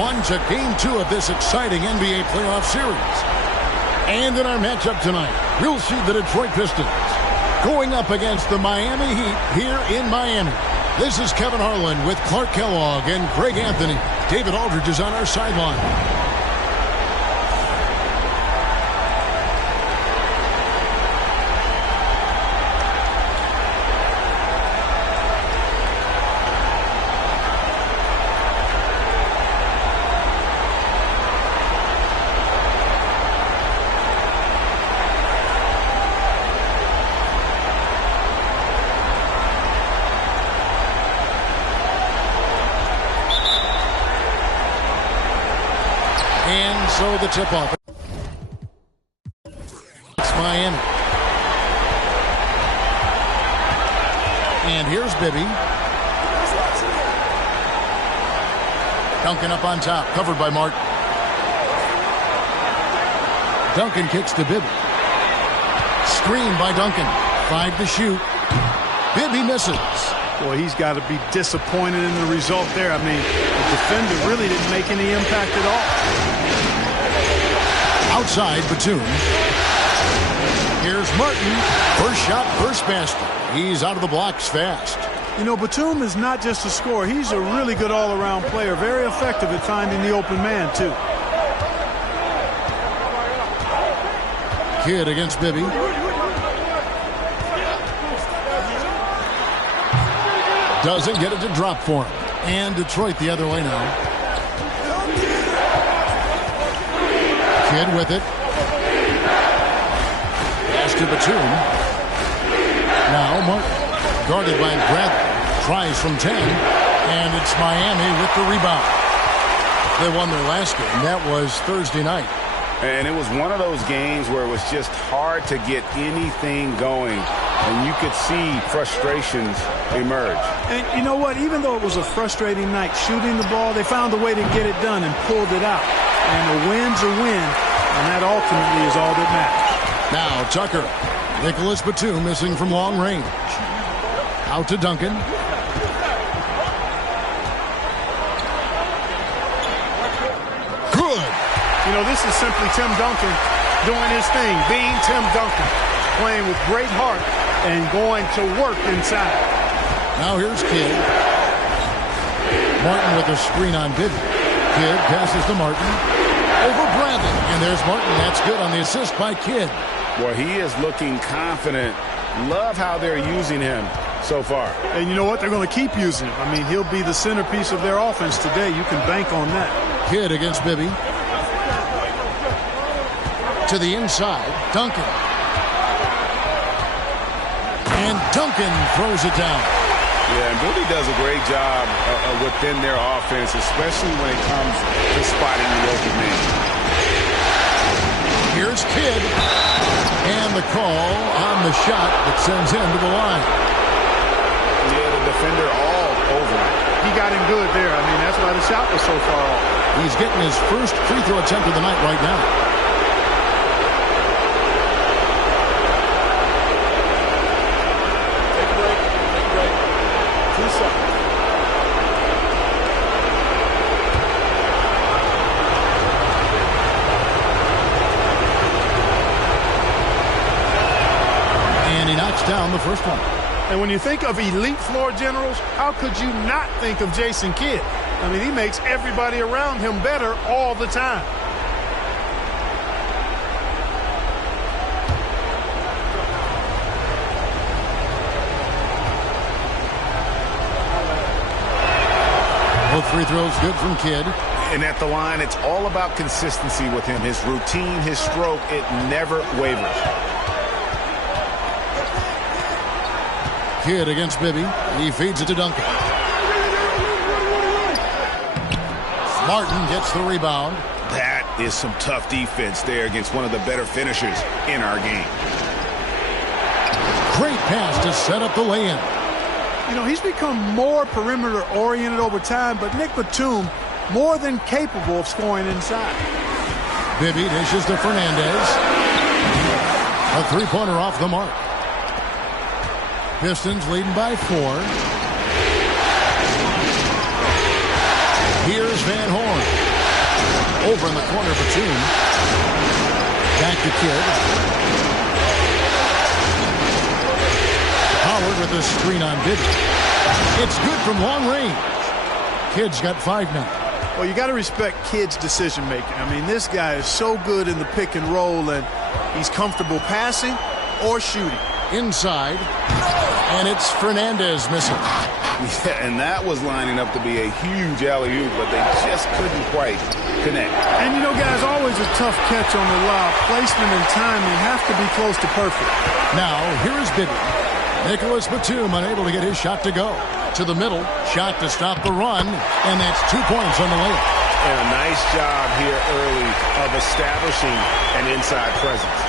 on to Game 2 of this exciting NBA playoff series. And in our matchup tonight, we'll see the Detroit Pistons going up against the Miami Heat here in Miami. This is Kevin Harlan with Clark Kellogg and Greg Anthony. David Aldridge is on our sideline. So the tip-off. It's Miami. And here's Bibby. Duncan up on top, covered by Martin. Duncan kicks to Bibby. Screen by Duncan. 5 to shoot. Bibby misses. Boy, he's got to be disappointed in the result there. I mean, the defender really didn't make any impact at all. Outside, Batum. Here's Martin. First shot, first basket. He's out of the blocks fast. You know, Batum is not just a scorer. He's a really good all-around player. Very effective at finding the open man, too. Kidd against Bibby. Doesn't get it to drop for him. And Detroit the other way now. Kidd with it. Pass to Batum. Now Martin. Guarded by Bradley. Tries from 10. And it's Miami with the rebound. They won their last game. That was Thursday night. And it was one of those games where it was just hard to get anything going. And you could see frustrations emerge. And you know what? Even though it was a frustrating night shooting the ball, they found a way to get it done and pulled it out. And a win's a win, and that ultimately is all that matters. Now Tucker. Nicholas Batum missing from long range. Out to Duncan. Good. You know, this is simply Tim Duncan doing his thing, being Tim Duncan, playing with great heart and going to work inside. Now here's Kidd. Martin with a screen on Bibby. Kidd passes to Martin. Over Bradley. And there's Martin. That's good on the assist by Kidd. Well, he is looking confident. Love how they're using him so far. And you know what? They're going to keep using him. I mean, he'll be the centerpiece of their offense today. You can bank on that. Kidd against Bibby. To the inside. Duncan. And Duncan throws it down. Yeah, and Bibby does a great job within their offense, especially when it comes to spotting the open man. Here's Kidd. And the call on the shot that sends him to the line. Yeah, the defender all over him. He got him good there. I mean, that's why the shot was so far off. He's getting his first free throw attempt of the night right now. Down the first one. And when you think of elite floor generals, how could you not think of Jason Kidd? I mean, he makes everybody around him better all the time. Both free throws good from Kidd. And at the line, it's all about consistency with him. His routine, his stroke, it never wavers. Kidd against Bibby. He feeds it to Duncan. Martin gets the rebound. That is some tough defense there against one of the better finishers in our game. Great pass to set up the lay-in. You know, he's become more perimeter-oriented over time, but Nick Batum more than capable of scoring inside. Bibby dishes to Fernandez. A three-pointer off the mark. Pistons leading by 4. Here's Van Horn. Over in the corner, Batum. Back to Kidd. Howard with a screen on Bibby. It's good from long range. Kidd's got 5 now. Well, you got to respect Kidd's decision making. I mean, this guy is so good in the pick and roll, and he's comfortable passing or shooting. Inside, and it's Fernandez missing. Yeah, and that was lining up to be a huge alley-oop, but they just couldn't quite connect. And, you know, guys, always a tough catch on the lob. Placement and timing have to be close to perfect. Now, here is Bibby. Nicholas Batum unable to get his shot to go. To the middle, shot to stop the run, and that's 2 points on the layup. And a nice job here early of establishing an inside presence.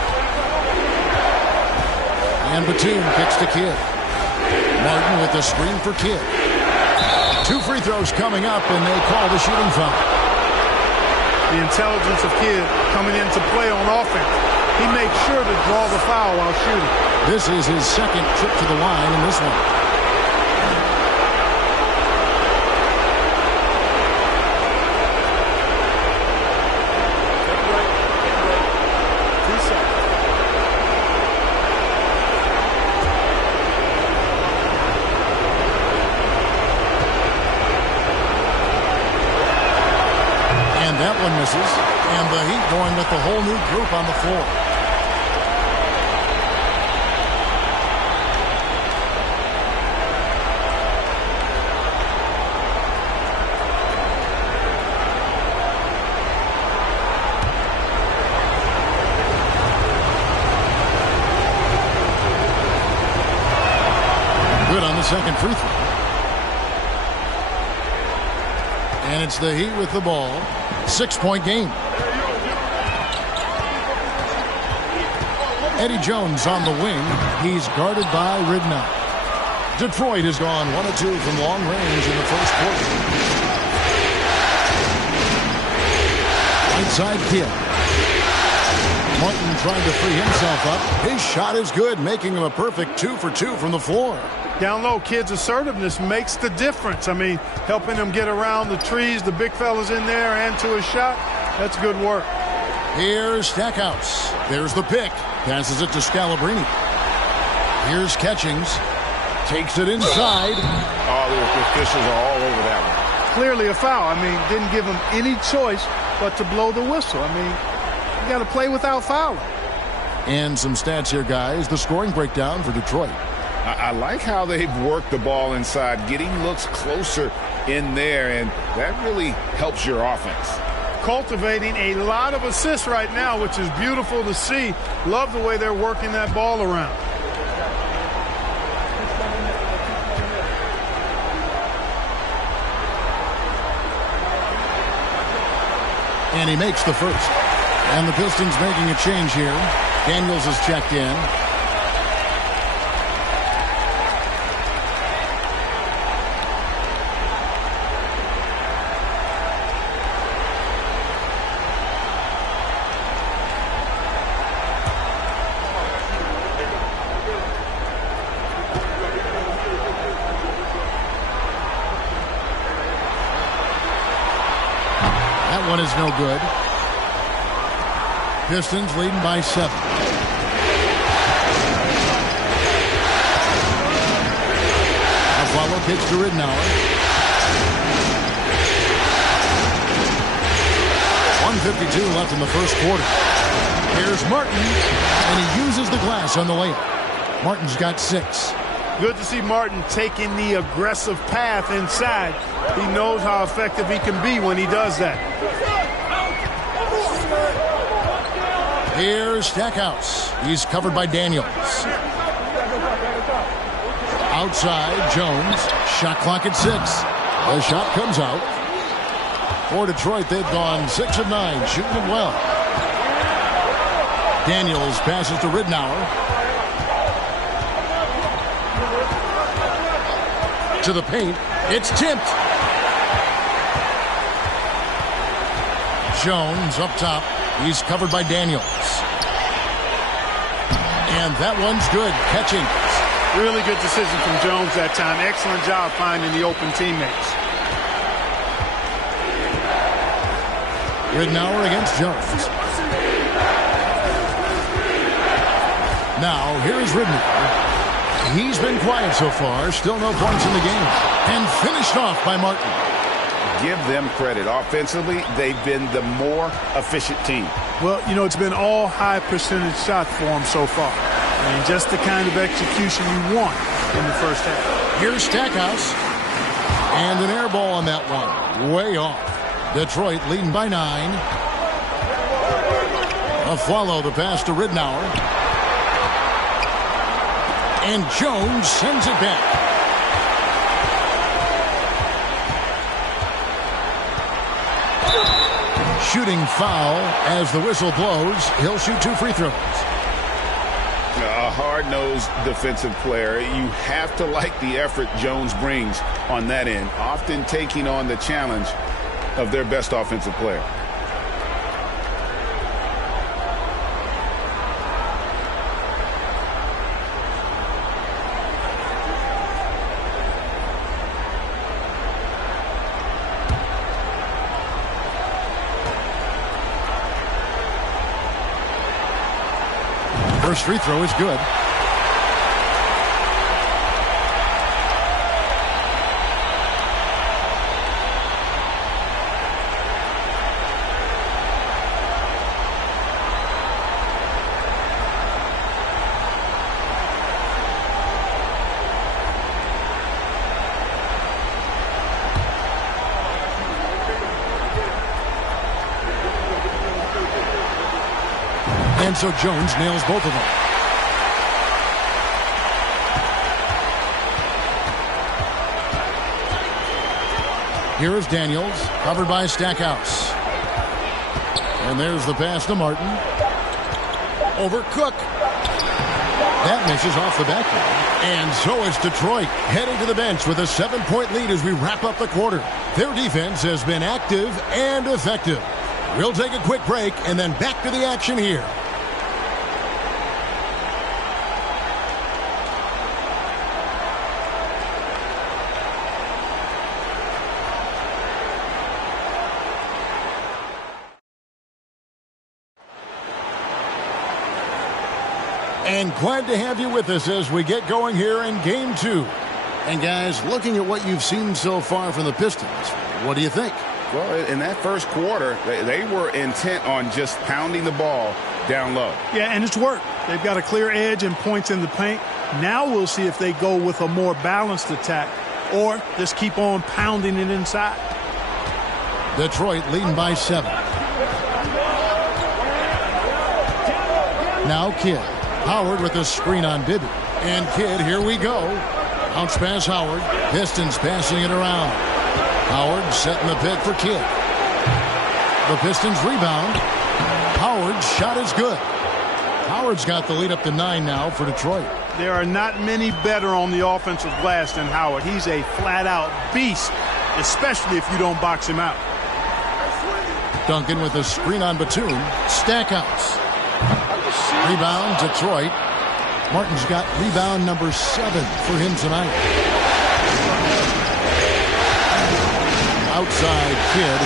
And Batum kicks to Kidd. Martin with the screen for Kidd. 2 free throws coming up, and they call the shooting foul. The intelligence of Kidd coming into play on offense. He makes sure to draw the foul while shooting. This is his second trip to the line in this one. That one misses, and the Heat going with the whole new group on the floor. Good on the second free throw. And it's the Heat with the ball. 6-point game. Eddie Jones on the wing. He's guarded by Ridnour. Detroit has gone 1 of 2 from long range in the first quarter. Inside Kidd. Martin trying to free himself up. His shot is good, making him a perfect 2 for 2 from the floor. Down low, Kidd's assertiveness makes the difference. I mean, helping him get around the trees, the big fellas in there, and to his shot. That's good work. Here's Stackhouse. There's the pick. Passes it to Scalabrine. Here's Catchings. Takes it inside. Oh, the officials are all over that one. Clearly a foul. I mean, didn't give him any choice but to blow the whistle. I mean, you got to play without fouling. And some stats here, guys. The scoring breakdown for Detroit. I like how they've worked the ball inside, getting looks closer in there, and that really helps your offense. Cultivating a lot of assists right now, which is beautiful to see. Love the way they're working that ball around. And he makes the first. And the Pistons making a change here. Daniels is checked in. That one is no good. Pistons leading by 7. Follow pitch to Ridnour. 1:52 left in the first quarter. Here's Martin, and he uses the glass on the layup. Martin's got 6. Good to see Martin taking the aggressive path inside. He knows how effective he can be when he does that. Here's Stackhouse. He's covered by Daniels. Outside, Jones. Shot clock at 6. The shot comes out. For Detroit, they've gone 6 of 9, shooting it well. Daniels passes to Ridnour. To the paint. It's tipped. Jones up top. He's covered by Daniels. And that one's good. Catching. Really good decision from Jones that time. Excellent job finding the open teammates. Ridnour against Jones. Now, here's Ridnour. He's been quiet so far. Still no points in the game. And finished off by Martin. Give them credit. Offensively, they've been the more efficient team. Well, you know, it's been all high percentage shots for them so far. And just the kind of execution you want in the first half. Here's Stackhouse. And an air ball on that one. Way off. Detroit leading by 9. Follow the pass to Ridnour. And Jones sends it back. Shooting foul as the whistle blows. He'll shoot 2 free throws. A hard-nosed defensive player. You have to like the effort Jones brings on that end, often taking on the challenge of their best offensive player. First free throw is good. And so Jones nails both of them. Here is Daniels, covered by Stackhouse. And there's the pass to Martin. Over Cook. That misses off the backboard. And so is Detroit, heading to the bench with a 7-point lead as we wrap up the quarter. Their defense has been active and effective. We'll take a quick break and then back to the action here. And glad to have you with us as we get going here in Game 2. And guys, looking at what you've seen so far from the Pistons, what do you think? Well, in that first quarter, they were intent on just pounding the ball down low. Yeah, and it's worked. They've got a clear edge and points in the paint. Now we'll see if they go with a more balanced attack or just keep on pounding it inside. Detroit leading by 7. Now Kidd. Howard with a screen on Bibby. And Kidd, here we go. Bounce pass Howard. Pistons passing it around. Howard setting the pick for Kidd. The Pistons rebound. Howard's shot is good. Howard's got the lead up to 9 now for Detroit. There are not many better on the offensive glass than Howard. He's a flat-out beast, especially if you don't box him out. Duncan with a screen on Batum. Stackhouse. Rebound, Detroit. Martin's got rebound number 7 for him tonight. Outside Kidd.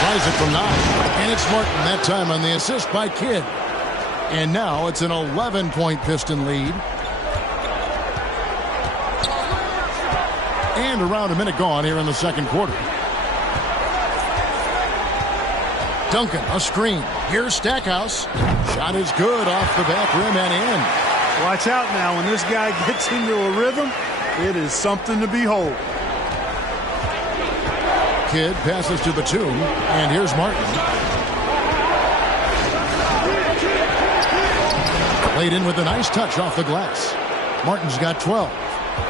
Tries it from 9. And it's Martin that time on the assist by Kidd. And now it's an 11-point Piston lead. And around a minute gone here in the second quarter. Duncan, a screen. Here's Stackhouse. Shot is good off the back rim and in. Watch out now. When this guy gets into a rhythm, it is something to behold. Kidd passes to Batum, and here's Martin. Laid in with a nice touch off the glass. Martin's got 12.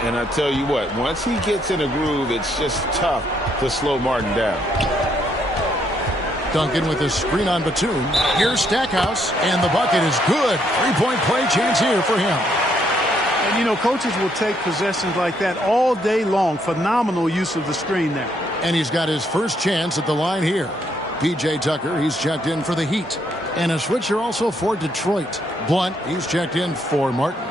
And I tell you what, once he gets in a groove, it's just tough to slow Martin down. Duncan with a screen on Batum. Here's Stackhouse, and the bucket is good. 3-point play chance here for him. And, you know, coaches will take possessions like that all day long. Phenomenal use of the screen there. And he's got his first chance at the line here. P.J. Tucker, he's checked in for the Heat. And a switcher also for Detroit. Blunt, he's checked in for Martin.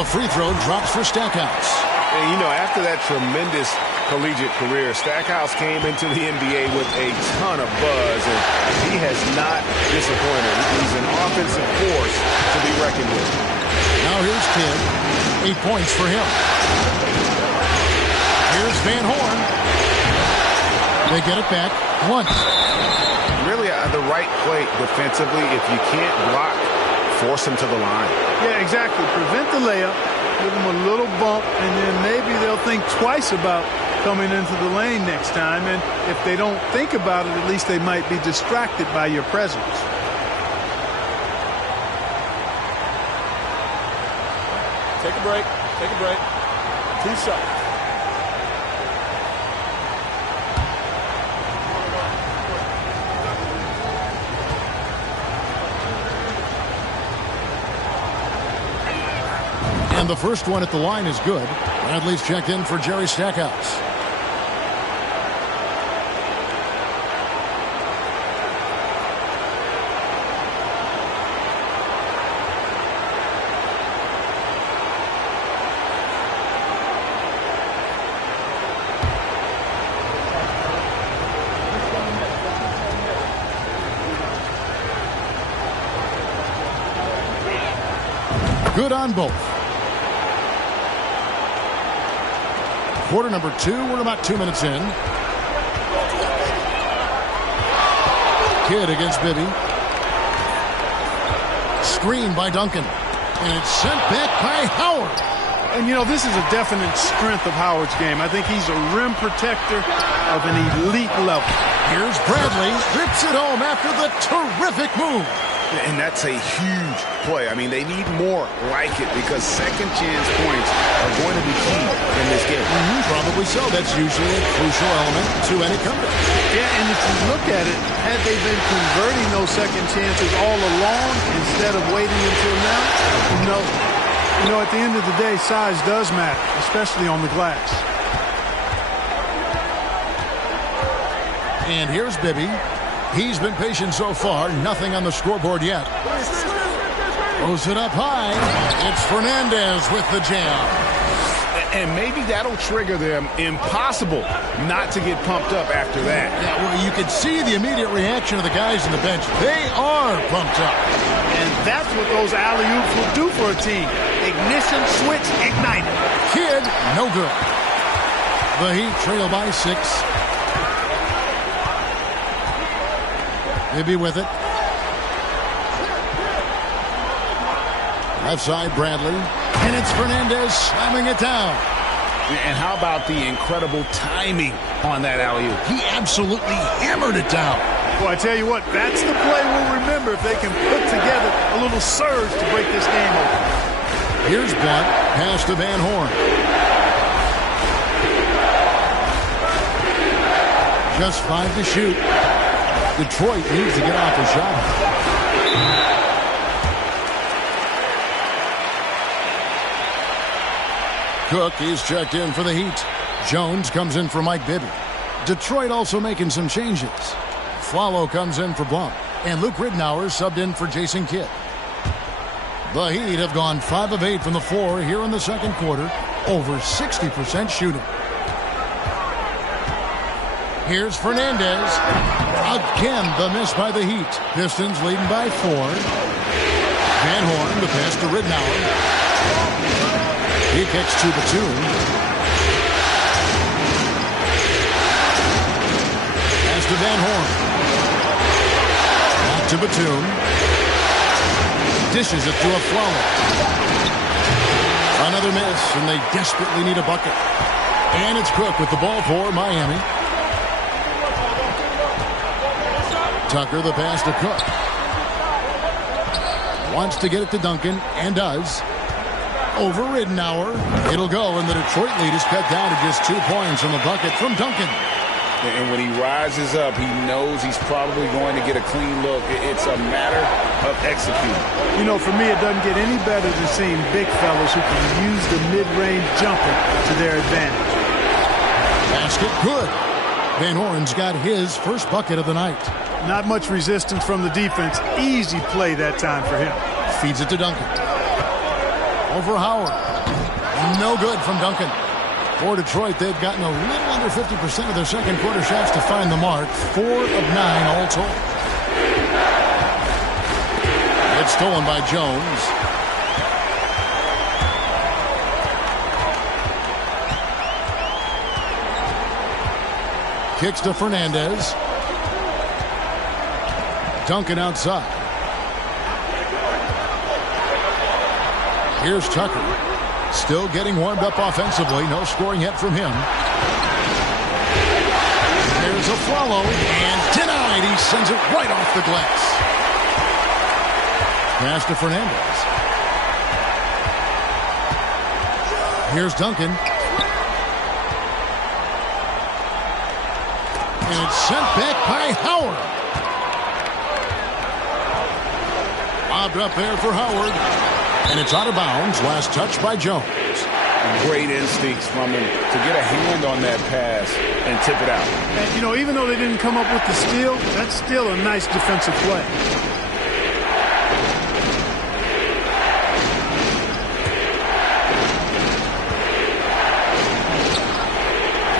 The free throw drops for Stackhouse. And, you know, after that tremendous collegiate career, Stackhouse came into the NBA with a ton of buzz, and he has not disappointed. He's an offensive force to be reckoned with. Now here's Kidd. 8 points for him. Here's Van Horn. They get it back once. Really the right play defensively. If you can't block, force him to the line. Yeah, exactly. Prevent the layup, give them a little bump, and then maybe they'll think twice about coming into the lane next time. And if they don't think about it, at least they might be distracted by your presence. Take a break. Take a break. 2 shots. And the first one at the line is good. Bradley's checked in for Jerry Stackhouse. Good on both. Quarter number 2. We're about 2 minutes in. Kidd against Bibby. Screen by Duncan. And it's sent back by Howard. And, you know, this is a definite strength of Howard's game. I think he's a rim protector of an elite level. Here's Bradley. Rips it home after the terrific move. And that's a huge play. I mean, they need more like it because second chance points are going to be key in this game. Probably so. That's usually a crucial element to any comeback. Yeah, and if you look at it, had they been converting those second chances all along instead of waiting until now, you know, at the end of the day, size does matter, especially on the glass. And here's Bibby. He's been patient so far. Nothing on the scoreboard yet. Throws it up high. It's Fernandez with the jam. And maybe that'll trigger them. Impossible not to get pumped up after that. Yeah, well, you can see the immediate reaction of the guys on the bench. They are pumped up. And that's what those alley-oops will do for a team. Ignition, switch, ignited. Kidd, no good. The Heat trail by 6. Bibby with it. Left side, Bradley. And it's Fernandez slamming it down. And how about the incredible timing on that alley-oop? He absolutely hammered it down. Well, I tell you what, that's the play we'll remember if they can put together a little surge to break this game open. Here's Blunt. Pass to Van Horn. Just 5 to shoot. Detroit needs to get off a shot. Cook is checked in for the Heat. Jones comes in for Mike Bibby. Detroit also making some changes. Flalo comes in for Blount. And Luke Ridnour subbed in for Jason Kidd. The Heat have gone 5 of 8 from the floor here in the second quarter. Over 60% shooting. Here's Fernandez. Again, the miss by the Heat. Pistons leading by 4. Van Horn, the pass to Ridnour. He kicks to Batum. Pass to Van Horn. Back to Batum. Dishes it to a Flalo. Another miss, and they desperately need a bucket. And it's Cook with the ball for Miami. Tucker, the pass to Cook. Wants to get it to Duncan, and does. Over Ridnour. It'll go, and the Detroit lead is cut down to just 2 points on the bucket from Duncan. And when he rises up, he knows he's probably going to get a clean look. It's a matter of executing. You know, for me, it doesn't get any better than seeing big fellas who can use the mid-range jumper to their advantage. Basket good. Van Horn's got his first bucket of the night. Not much resistance from the defense. Easy play that time for him. Feeds it to Duncan. Over Howard. No good from Duncan. For Detroit, they've gotten a little under 50% of their second quarter shots to find the mark. 4 of 9 all told. It's stolen by Jones. Kicks to Fernandez. Duncan outside. Here's Tucker. Still getting warmed up offensively. No scoring yet from him. There's a follow. And denied. He sends it right off the glass. Pass to Fernandez. Here's Duncan. And it's sent back by Howard. Lobbed up there for Howard. And it's out of bounds. Last touch by Jones. Great instincts from him to get a hand on that pass and tip it out. And, you know, even though they didn't come up with the steal, that's still a nice defensive play.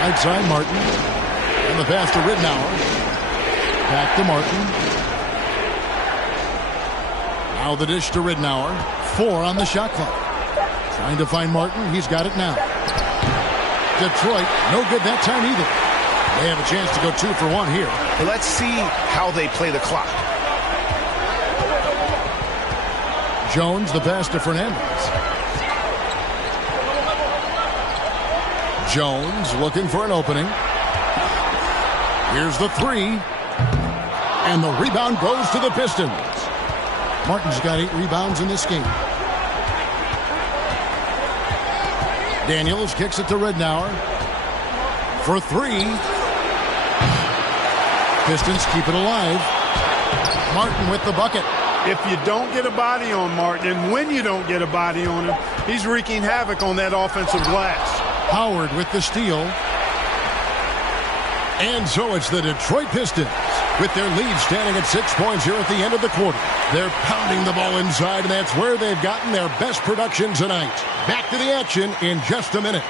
Outside Martin. And the pass to Ridnour. Back to Martin. Now the dish to Ridnour. 4 on the shot clock. Trying to find Martin. He's got it now. Detroit, no good that time either. They have a chance to go 2 for 1 here. Well, let's see how they play the clock. Jones, the pass to Fernandez. Jones looking for an opening. Here's the 3. And the rebound goes to the Pistons. Martin's got 8 rebounds in this game. Daniels kicks it to Ridnour for 3. Pistons keep it alive. Martin with the bucket. If you don't get a body on Martin, and when you don't get a body on him, he's wreaking havoc on that offensive glass. Howard with the steal. And so it's the Detroit Pistons with their lead standing at 6 points here at the end of the quarter. They're pounding the ball inside, and that's where they've gotten their best production tonight. Back to the action in just a minute.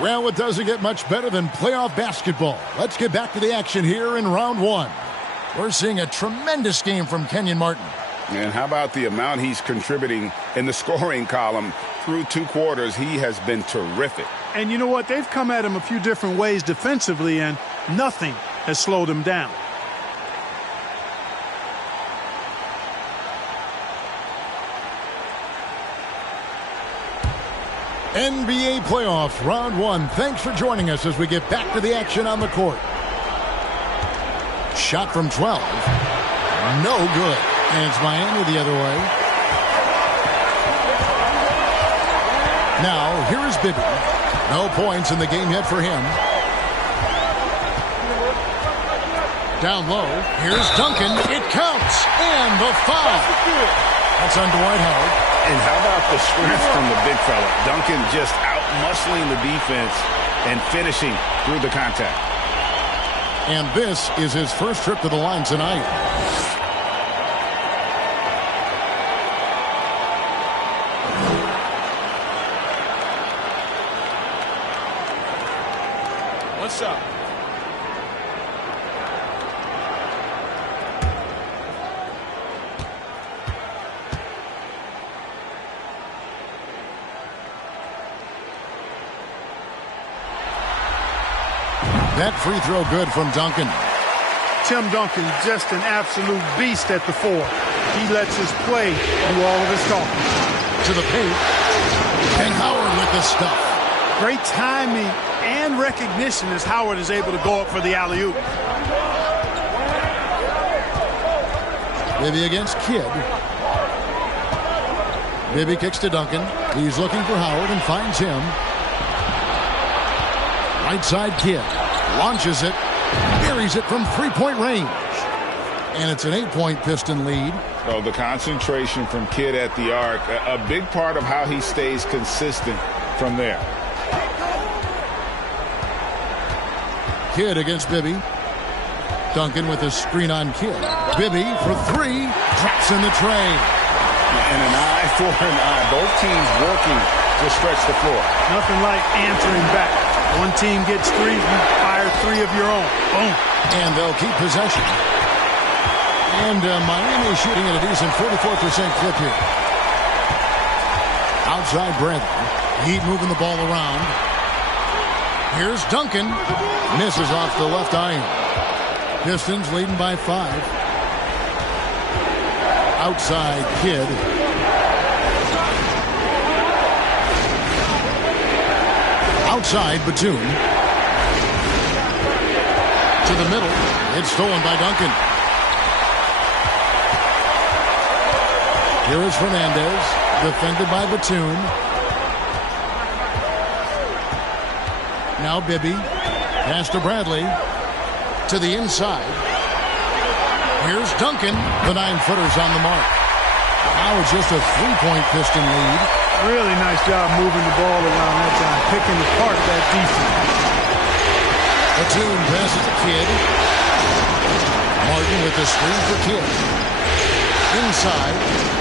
Well, it doesn't get much better than playoff basketball. Let's get back to the action here in round 1. We're seeing a tremendous game from Kenyon Martin. And how about the amount he's contributing in the scoring column through 2 quarters? He has been terrific. And you know what? They've come at him a few different ways defensively, and nothing has slowed him down. NBA playoffs, round 1. Thanks for joining us as we get back to the action on the court. Shot from 12. No good. And it's Miami the other way. Now, here is Bibby. No points in the game yet for him. Down low. Here's Duncan. It counts. And the foul. That's on Dwight Howard. And how about the strength from the big fella? Duncan just out-muscling the defense and finishing through the contact. And this is his first trip to the line tonight. One shot. That free throw good from Duncan. Tim Duncan, just an absolute beast at the 4. He lets his play do all of his talking. To the paint. And Howard with the stuff. Great timing and recognition as Howard is able to go up for the alley-oop. Bibby against Kidd. Bibby kicks to Duncan. He's looking for Howard and finds him. Right side Kidd. Launches it. Buries it from 3-point range. And it's an 8-point Piston lead. So the concentration from Kidd at the arc, a big part of how he stays consistent from there. Kidd against Bibby. Duncan with a screen on Kidd. Bibby for three. Drops in the tray. And an eye for an eye. Both teams working to stretch the floor. Nothing like answering back. One team gets three, you fire three of your own. Boom. And they'll keep possession. And Miami shooting at a decent 44% clip here. Outside Bradley. Heat moving the ball around. Here's Duncan. Misses off the left iron. Pistons leading by 5. Outside Kidd. Outside Batum. To the middle. It's stolen by Duncan. Here is Fernandez. Defended by Batum. Now Bibby. Pass to Bradley. To the inside. Here's Duncan. The 9-footer's on the mark. Now it's just a 3-point Piston lead. Really nice job moving the ball around that time. Picking apart that defense. Batum passes to Kidd. Martin with the screen for Kidd. Inside.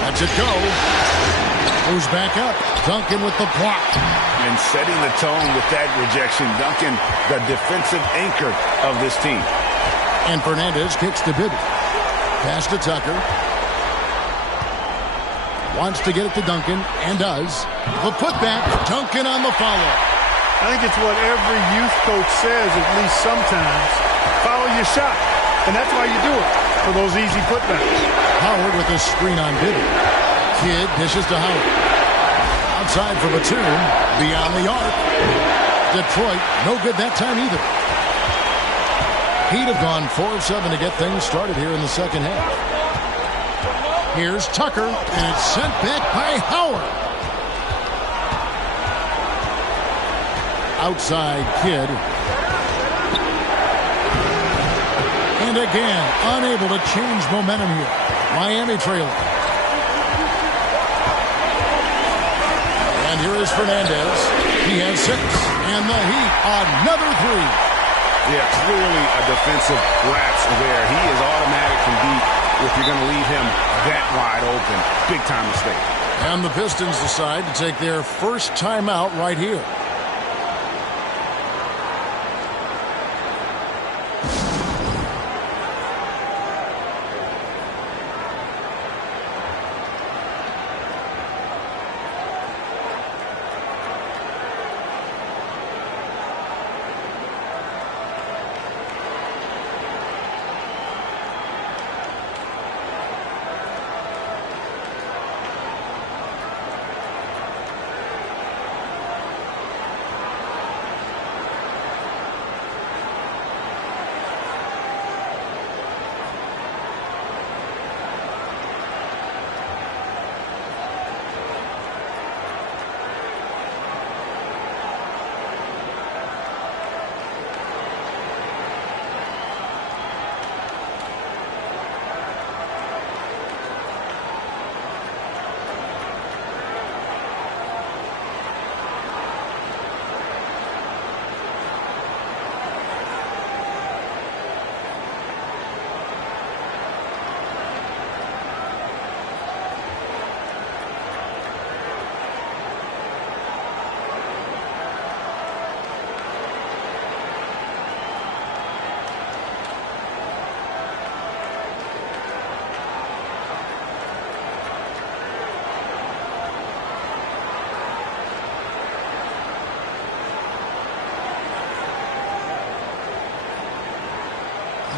Lets it go. Goes back up. Duncan with the block. And setting the tone with that rejection. Duncan, the defensive anchor of this team. And Fernandez kicks to Bibby. Pass to Tucker. Wants to get it to Duncan, and does. The putback. Duncan on the follow. I think it's what every youth coach says at least sometimes. Follow your shot. And that's why you do it. For those easy putbacks. Howard with a screen on Bibby. Kidd dishes to Howard. Outside for Batum. Beyond the arc. Detroit, no good that time either. He'd have gone 4 of 7 to get things started here in the second half. Here's Tucker, and it's sent back by Howard. Outside Kidd. And again, unable to change momentum here. Miami trailing. And here is Fernandez. He has 6. And the Heat, another 3. Yeah, clearly a defensive lapse there. He is automatic from deep if you're going to leave him that wide open. Big time mistake. And the Pistons decide to take their first timeout right here.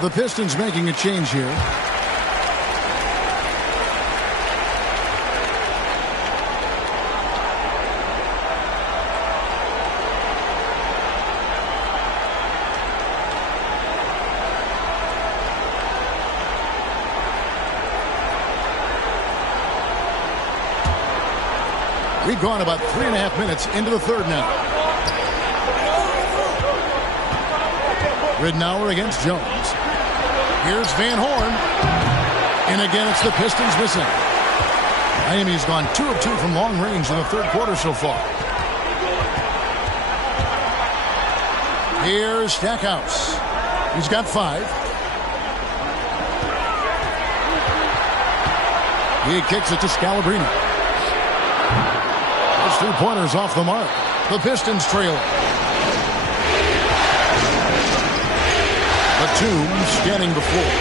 The Pistons making a change here. We've gone about 3.5 minutes into the third now. Ridnour against Jones. Here's Van Horn. And again, it's the Pistons missing. Miami's gone 2 of 2 from long range in the third quarter so far. Here's Stackhouse. He's got 5. He kicks it to Scalabrine. His three-pointers off the mark. The Pistons trail. Batum scanning the floor.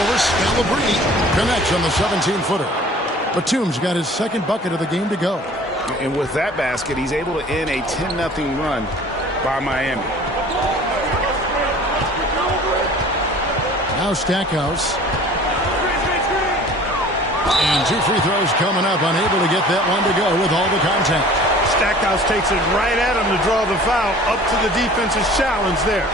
Over Scalabrine. Connects on the 17-footer. Batum's got his second bucket of the game to go. And with that basket, he's able to end a 10-0 run by Miami. Now Stackhouse. And two free throws coming up. Unable to get that one to go with all the contact. Stackhouse takes it right at him to draw the foul. Up to the defense's challenge there.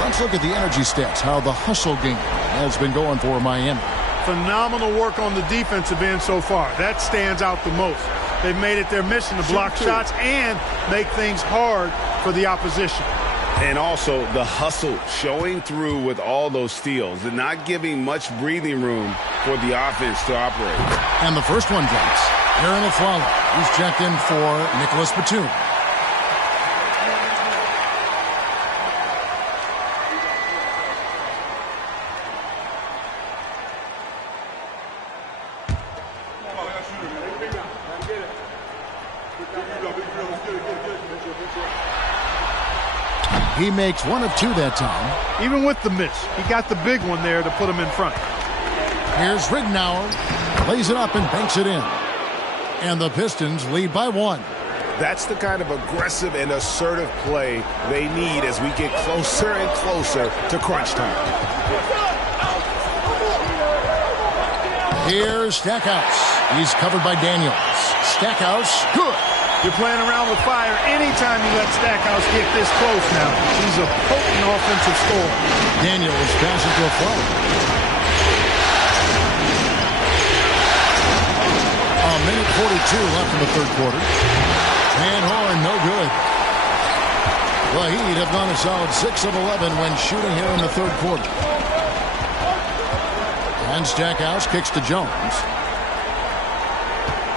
Let's look at the energy stats, how the hustle game has been going for Miami. Phenomenal work on the defensive end so far. That stands out the most. They've made it their mission to block shots and make things hard for the opposition. And also the hustle showing through with all those steals and not giving much breathing room for the offense to operate. And the first one drops. Aaron Aflalo. He's checked in for Nicholas Batum. He makes one of two that time. Even with the miss, he got the big one there to put him in front. Here's Ridnour. Lays it up and banks it in. And the Pistons lead by one. That's the kind of aggressive and assertive play they need as we get closer and closer to crunch time. Here's Stackhouse. He's covered by Daniels. Stackhouse, good. You're playing around with fire anytime you let Stackhouse get this close now. He's a potent offensive scorer. Daniels passes to Aflalo. A minute 42 left in the third quarter. Van Horn, no good. The Heat have gone a solid 6 of 11 when shooting here in the third quarter. And Stackhouse kicks to Jones.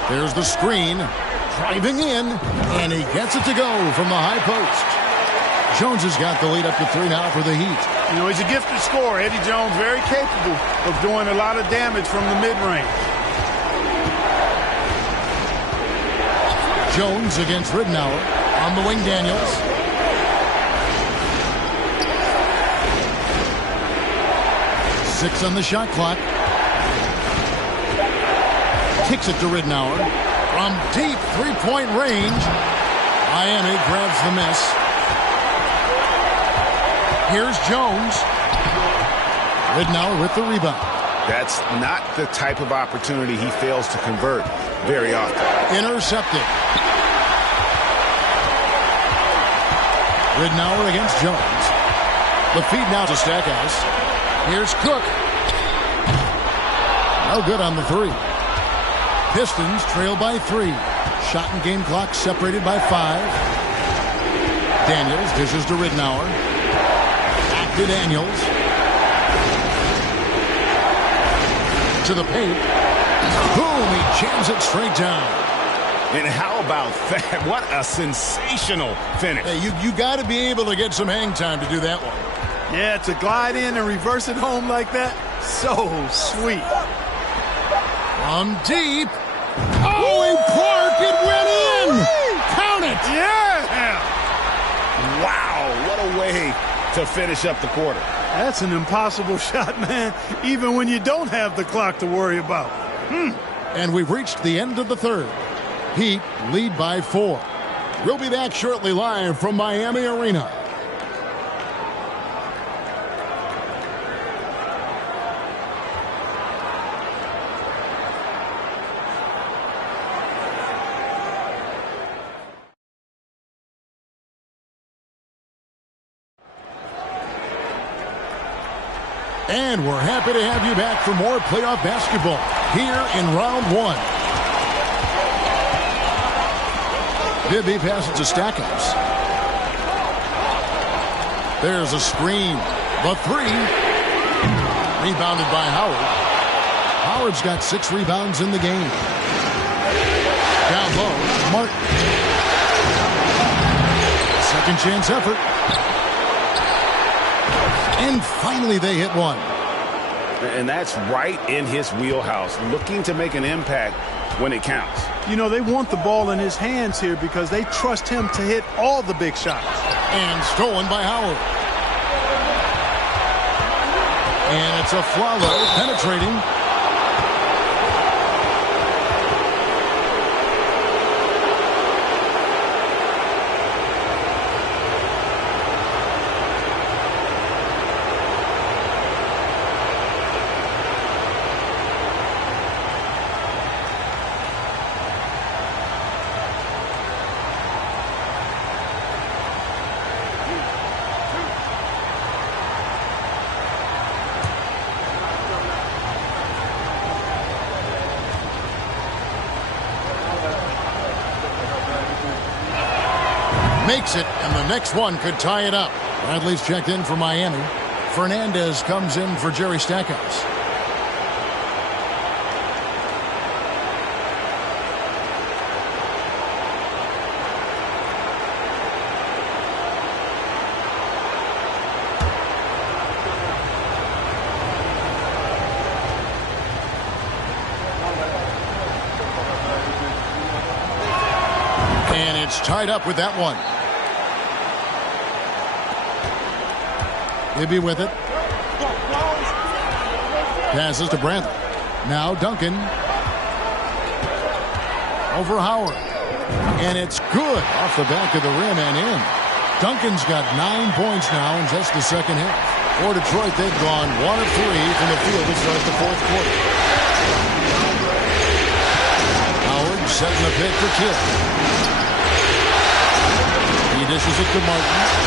There's the screen. Driving in, and he gets it to go from the high post. Jones has got the lead up to 3 now for the Heat. You know, he's a gifted scorer. Eddie Jones, very capable of doing a lot of damage from the mid-range. Jones against Ridnour. On the wing, Daniels. Six on the shot clock. Kicks it to Ridnour. From deep three-point range, Miami grabs the miss. Here's Jones. Ridnour with the rebound. That's not the type of opportunity he fails to convert very often. Intercepted. Ridnour against Jones. The feed now to Stackhouse. Here's Cook. No good on the three. Pistons trail by 3. Shot and game clock separated by 5. Daniels dishes to Ridnour. Back to Daniels. To the paint. Boom! He jams it straight down. And how about that? What a sensational finish. Hey, you got to be able to get some hang time to do that one. Yeah, to glide in and reverse it home like that, so sweet. From deep. Oh, and Clark, it went in! Count it! Yeah! Wow, what a way to finish up the quarter. That's an impossible shot, man, even when you don't have the clock to worry about. And we've reached the end of the third. Heat lead by 4. We'll be back shortly live from Miami Arena. And we're happy to have you back for more playoff basketball here in round 1. Bibby passes to Stackhouse. There's a screen. The 3. Rebounded by Howard. Howard's got 6 rebounds in the game. Down low, Martin. Second chance effort. And finally they hit one. And that's right in his wheelhouse, looking to make an impact when it counts. You know, they want the ball in his hands here because they trust him to hit all the big shots. And stolen by Howard. And it's a Flalo penetrating. Makes it, and the next one could tie it up. Bradley's checked in for Miami. Fernandez comes in for Jerry Stackhouse. And it's tied up with that one. Bibby with it. Passes to Bradley. Now Duncan. Over Howard. And it's good off the back of the rim and in. Duncan's got 9 points now in just the second half. For Detroit, they've gone 1 of 3 from the field to start the fourth quarter. Howard setting the pick for Kidd. He dishes it to Martin.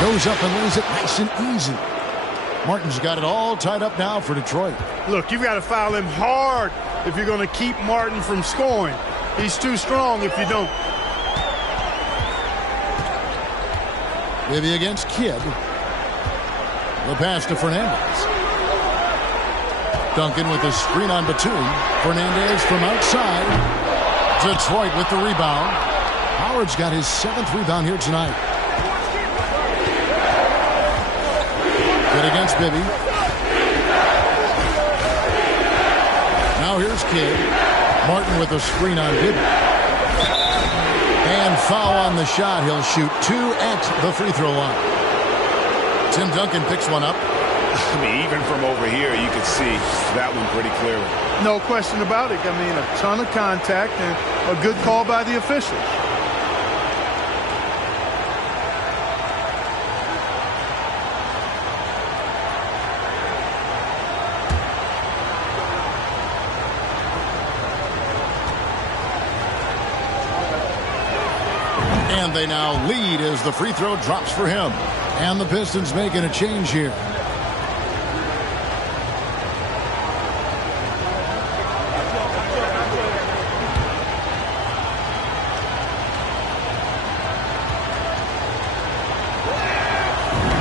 Goes up and lays it nice and easy. Martin's got it all tied up now for Detroit. Look, you've got to foul him hard if you're going to keep Martin from scoring. He's too strong if you don't. Bibby against Kidd. The pass to Fernandez. Duncan with a screen on Batum. Fernandez from outside. Detroit with the rebound. Howard's got his 7th rebound here tonight. Good against Bibby. Now here's Kidd. Martin with a screen on Bibby. And foul on the shot. He'll shoot 2 at the free throw line. Tim Duncan picks one up. I mean, even from over here, you could see that one pretty clearly. No question about it. I mean, a ton of contact and a good call by the officials. And they now lead as the free throw drops for him. And the Pistons making a change here.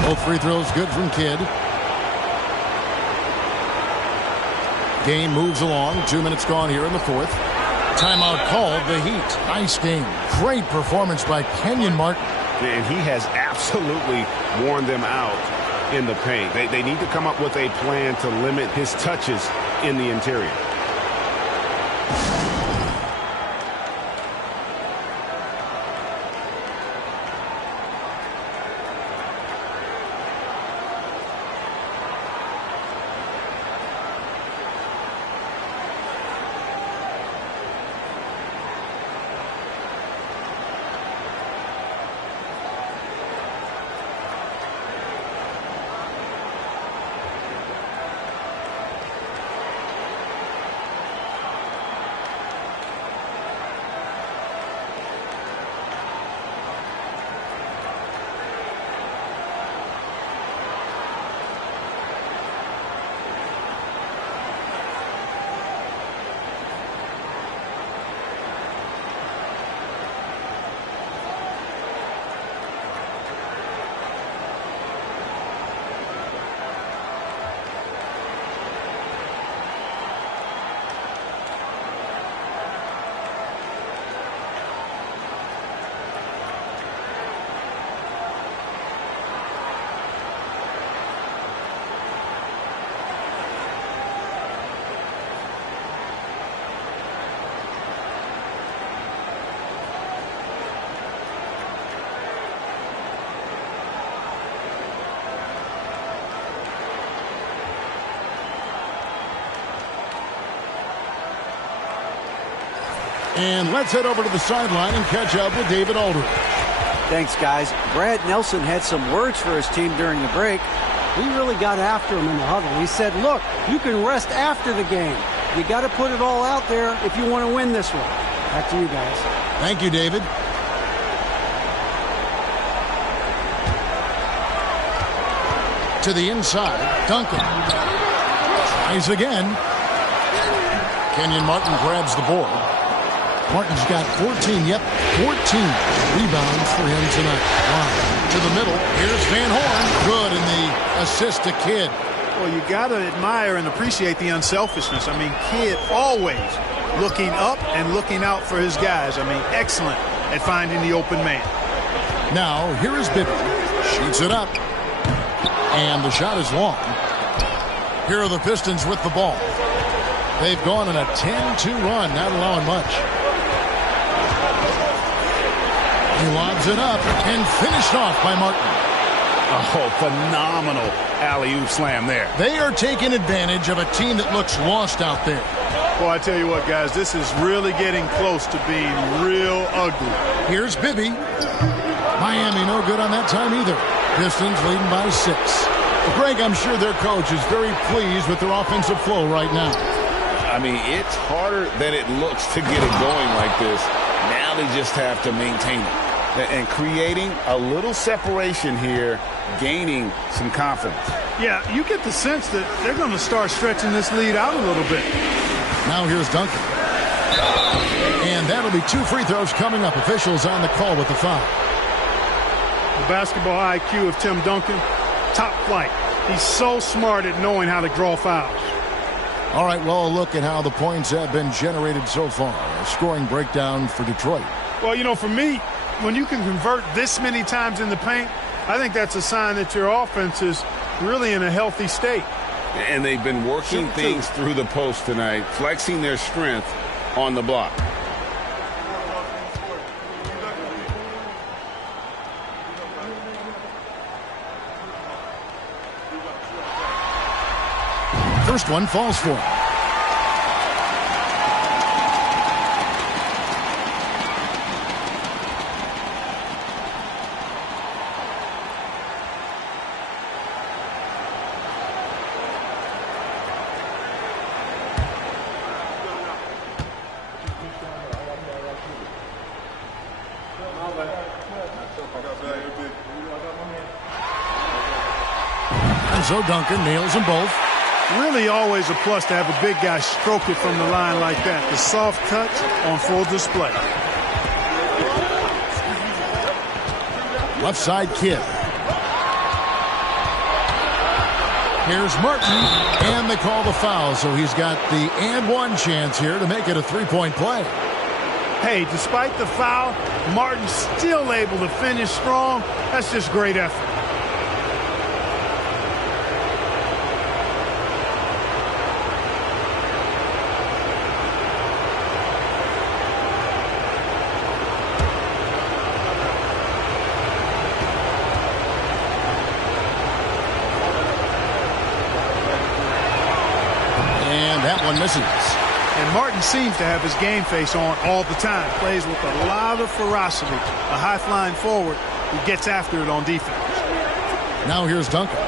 Both free throws good from Kidd. Game moves along. 2 minutes gone here in the fourth. Timeout called. The Heat. Nice game. Great performance by Kenyon Martin. And he has absolutely worn them out in the paint. They need to come up with a plan to limit his touches in the interior. And let's head over to the sideline and catch up with David Aldridge. Thanks, guys. Brad Nelson had some words for his team during the break. He really got after him in the huddle. He said, look, you can rest after the game. You got to put it all out there if you want to win this one. Back to you guys. Thank you, David. To the inside, Duncan. Tries again. Kenyon Martin grabs the board. Martin's got 14 rebounds for him tonight. Wow. To the middle, here's Van Horn. Good in the assist to Kidd. Well, you got to admire and appreciate the unselfishness. I mean, Kidd always looking up and looking out for his guys. I mean, excellent at finding the open man. Now, here is Bibby. Shoots it up. And the shot is long. Here are the Pistons with the ball. They've gone on a 10-2 run, not allowing much. He lobs it up and finished off by Martin. Oh, phenomenal alley-oop slam there. They are taking advantage of a team that looks lost out there. Well, I tell you what, guys, this is really getting close to being real ugly. Here's Bibby. Miami no good on that time either. Pistons leading by 6. Greg, I'm sure their coach is very pleased with their offensive flow right now. I mean, it's harder than it looks to get it going like this. Now they just have to maintain it. And creating a little separation here, gaining some confidence. Yeah, you get the sense that they're going to start stretching this lead out a little bit. Now here's Duncan. And that'll be 2 free throws coming up. Officials on the call with the foul. The basketball IQ of Tim Duncan, top flight. He's so smart at knowing how to draw fouls. All right, well, a look at how the points have been generated so far. A scoring breakdown for Detroit. Well, you know, for me, when you can convert this many times in the paint, I think that's a sign that your offense is really in a healthy state. And they've been working things through the post tonight, flexing their strength on the block. First one falls for him. And so Duncan nails them both. Really always a plus to have a big guy stroke it from the line like that. The soft touch on full display. Left side Kidd. Here's Martin, and they call the foul, so he's got the and one chance here to make it a three-point play. Hey, despite the foul, Martin's still able to finish strong. That's just great effort. Misses. And Martin seems to have his game face on all the time. Plays with a lot of ferocity. A high-flying forward who gets after it on defense. Now here's Duncan.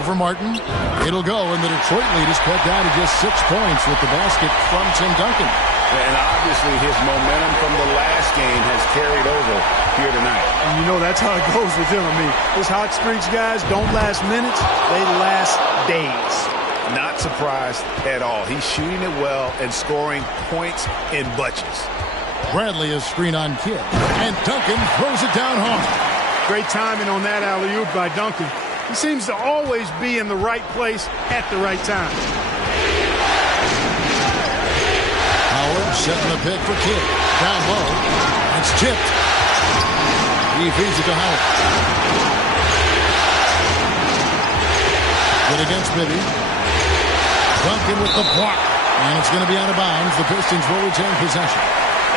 Over Martin. It'll go, and the Detroit lead is cut down to just 6 points with the basket from Tim Duncan. And obviously his momentum from the last game has carried over here tonight. And you know that's how it goes with him. I mean, his hot streaks, guys, don't last minutes. They last days. Not surprised at all. He's shooting it well and scoring points in bunches. Bradley is screen on Kidd. And Duncan throws it down hard. Great timing on that alley-oop by Duncan. He seems to always be in the right place at the right time. Howard setting the pick for Kidd. Down low. It's tipped. He feeds it to Howard. Good against Bibby. Duncan with the block. And it's going to be out of bounds. The Pistons will retain possession.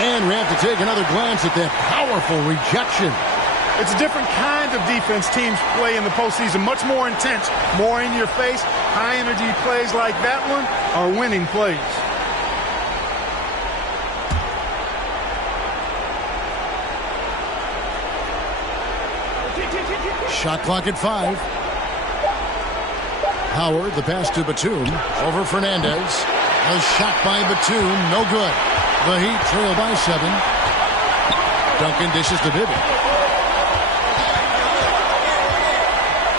And we have to take another glance at that powerful rejection. It's a different kind of defense teams play in the postseason. Much more intense, more in your face. High energy plays like that one are winning plays. Shot clock at 5. Howard, the pass to Batum. Over Fernandez. A shot by Batum. No good. The Heat trail by 7. Duncan dishes to Bibby.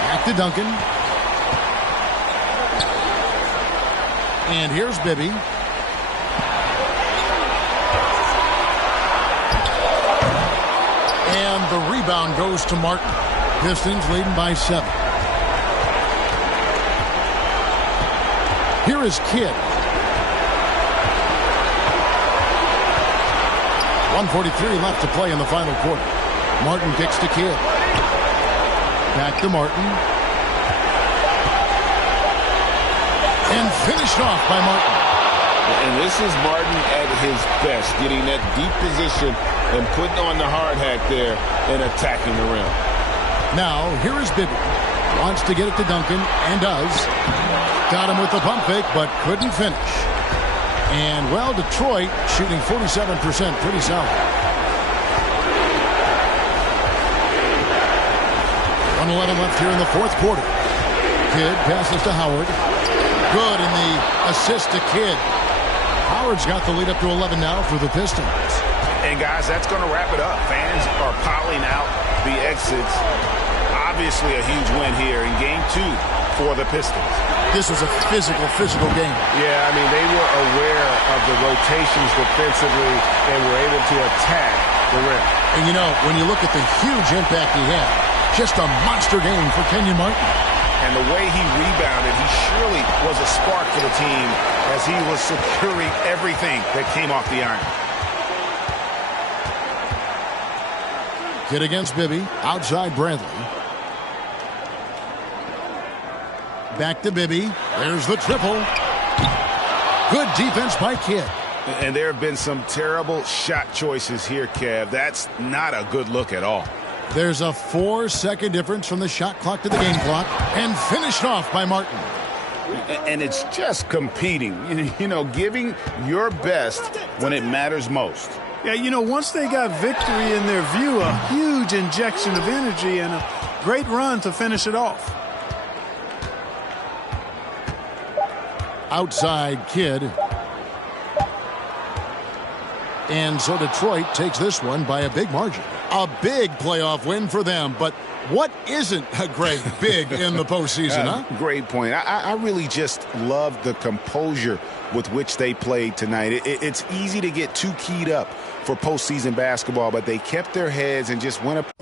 Back to Duncan. And here's Bibby. And the rebound goes to Martin. Pistons leading by 7. Here is Kidd. 1:43 left to play in the final quarter. Martin kicks to Kidd. Back to Martin. And finished off by Martin. And this is Martin at his best, getting that deep position and putting on the hard hat there and attacking the rim. Now, here is Bibby. Wants to get it to Duncan, and does. Got him with the pump fake, but couldn't finish. And, well, Detroit shooting 47%, pretty solid. 1:11 left here in the fourth quarter. Kidd passes to Howard. Good in the assist to Kidd. Howard's got the lead up to 11 now for the Pistons. And, guys, that's going to wrap it up. Fans are piling out the exits. Obviously a huge win here in Game 2 for the Pistons. This was a physical game. Yeah, I mean, they were aware of the rotations defensively and were able to attack the rim. And, you know, when you look at the huge impact he had, just a monster game for Kenyon Martin. And the way he rebounded, he surely was a spark for the team as he was securing everything that came off the iron. Kidd against Bibby. Outside Bradley. Back to Bibby. There's the triple. Good defense by Kidd. And there have been some terrible shot choices here, Kev. That's not a good look at all. There's a 4-second difference from the shot clock to the game clock. And finished off by Martin. And it's just competing, you know, giving your best when it matters most. Yeah, you know, once they got victory in their view, a huge injection of energy and a great run to finish it off. Outside Kidd. And so Detroit takes this one by a big margin. A big playoff win for them. But what isn't a great big in the postseason, huh? Great point. I really just love the composure with which they played tonight. It's easy to get too keyed up for postseason basketball, but they kept their heads and just went up.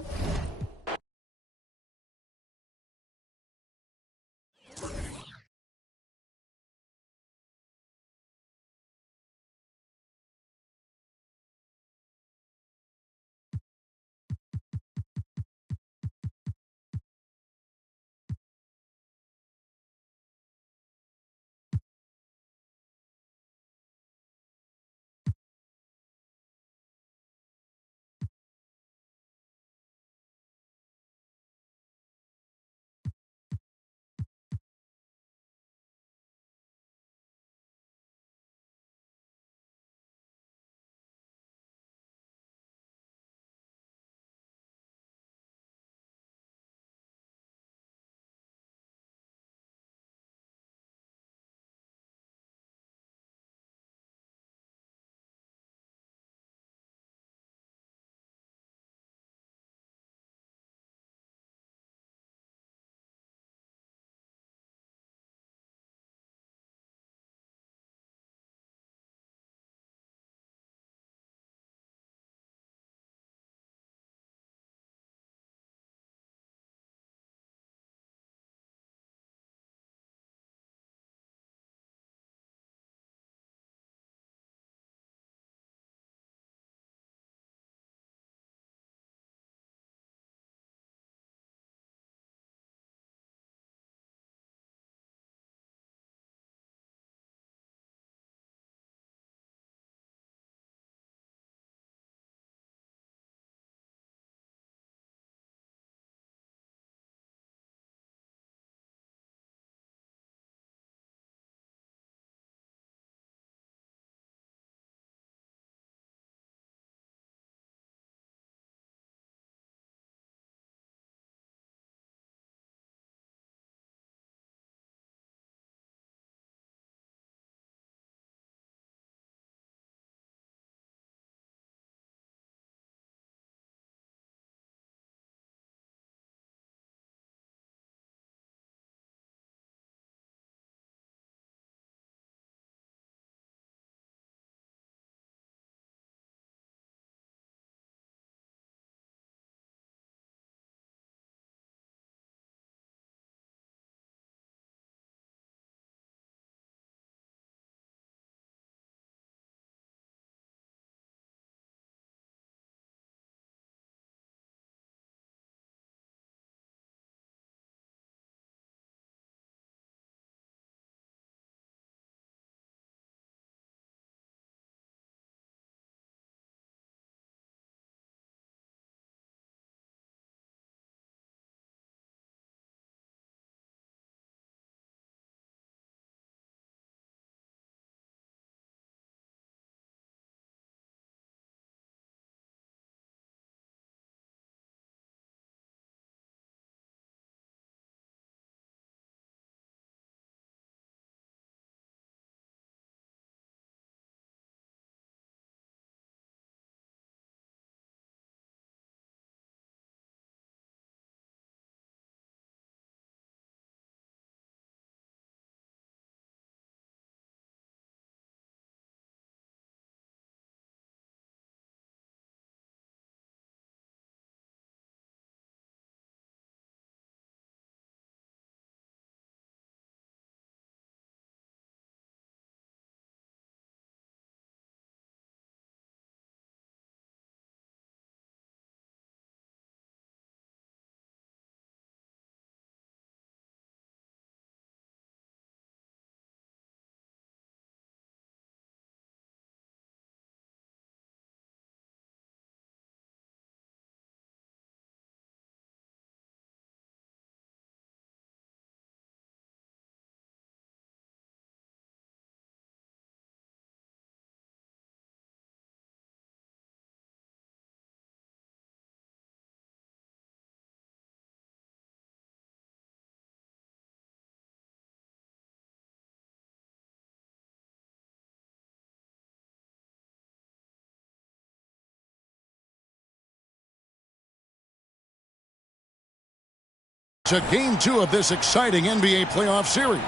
To Game 2 of this exciting NBA playoff series.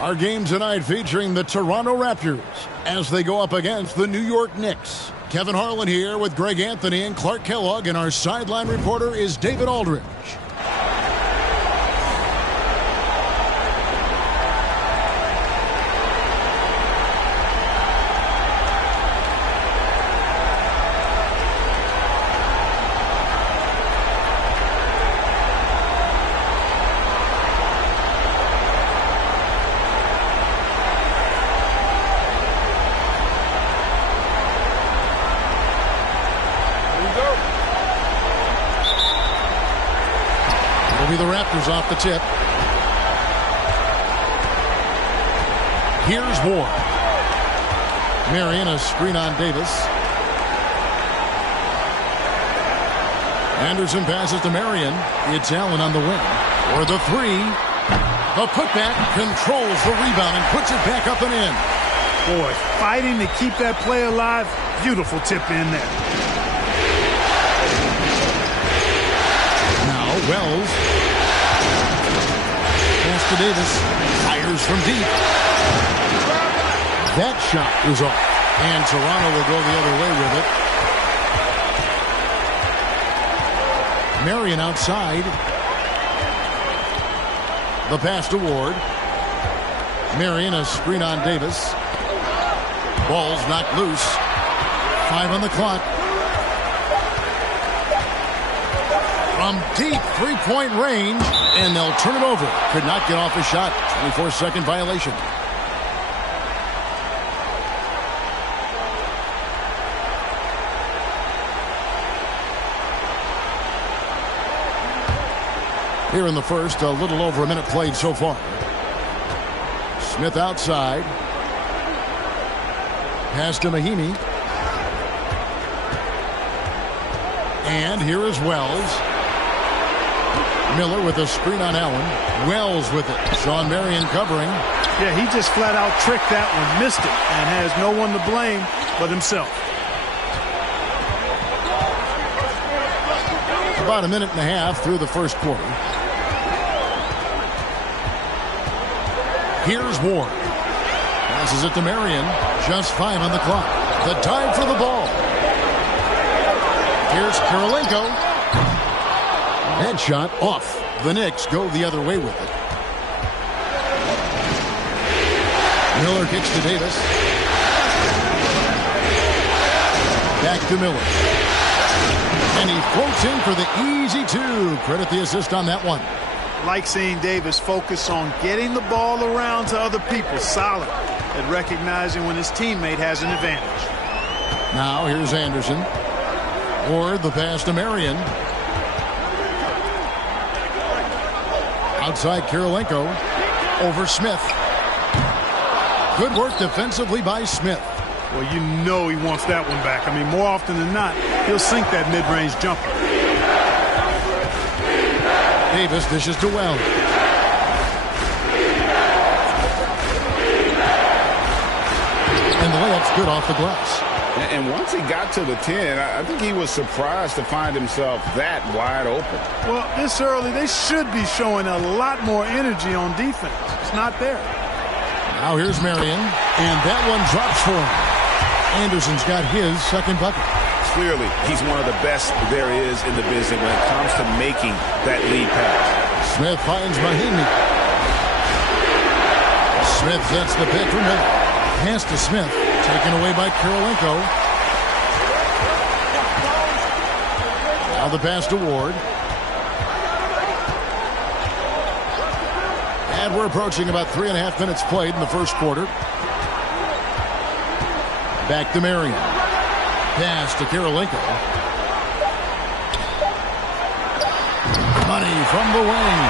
Our game tonight featuring the Toronto Raptors as they go up against the New York Knicks. Kevin Harlan here with Greg Anthony and Clark Kellogg, and our sideline reporter is David Aldridge. Be the Raptors off the tip. Here's Ward. Marion, a screen on Davis. Anderson passes to Marion. It's Allen on the wing. For the three. The putback controls the rebound and puts it back up and in. Boy, fighting to keep that play alive. Beautiful tip in there. Now Wells. Pass to Davis. Fires from deep. That shot is off. And Toronto will go the other way with it. Marion outside. The pass to Ward. Marion, a screen on Davis. Ball's knocked loose. 5 on the clock. From deep three-point range, and they'll turn it over. Could not get off a shot. 24-second violation. Here in the first, a little over a minute played so far. Smith outside. Pass to Mahinmi. And here is Wells. Miller with a screen on Allen. Wells with it. Sean Marion covering. Yeah, he just flat out tricked that one, missed it, and has no one to blame but himself. About a minute and a half through the first quarter. Here's Ward. Passes it to Marion. Just 5 on the clock. The dive for the ball. Here's Kirilenko. Headshot off. The Knicks go the other way with it. Miller kicks to Davis. Back to Miller. And he floats in for the easy two. Credit the assist on that one. Like seeing Davis focus on getting the ball around to other people. Solid at recognizing when his teammate has an advantage. Now here's Anderson. Ward, the pass to Marion. Outside Kirilenko. Over Smith. Good work defensively by Smith. Well, you know he wants that one back. I mean, more often than not, he'll sink that mid-range jumper. Davis dishes to Wells. And the layup's good off the glass. And once he got to the 10, I think he was surprised to find himself that wide open. Well, this early, they should be showing a lot more energy on defense. It's not there. Now here's Marion, and that one drops for him. Anderson's got his second bucket. Clearly, he's one of the best there is in the business when it comes to making that lead pass. Smith finds Mahinmi. Smith sets the pick for Miller. Pass to Smith, taken away by Kirilenko. Now the pass to Ward. And we're approaching about 3.5 minutes played in the first quarter. Back to Marion. Pass to Kirilenko. Money from the wing.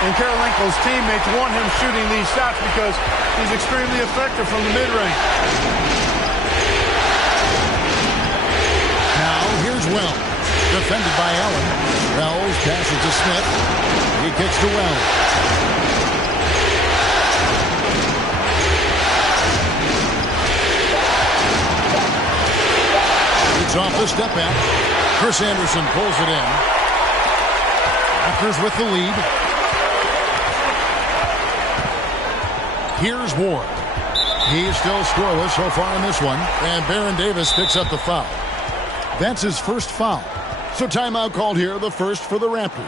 And Kirilenko's teammates want him shooting these shots because he's extremely effective from the mid-range. Now here's Wells. Defended by Allen. Wells passes to Smith. He kicks to Wells. It's off the step back. Chris Anderson pulls it in. At Raptors with the lead. Here's Ward. He's still scoreless so far in this one. And Baron Davis picks up the foul. That's his first foul. So timeout called here, the first for the Raptors.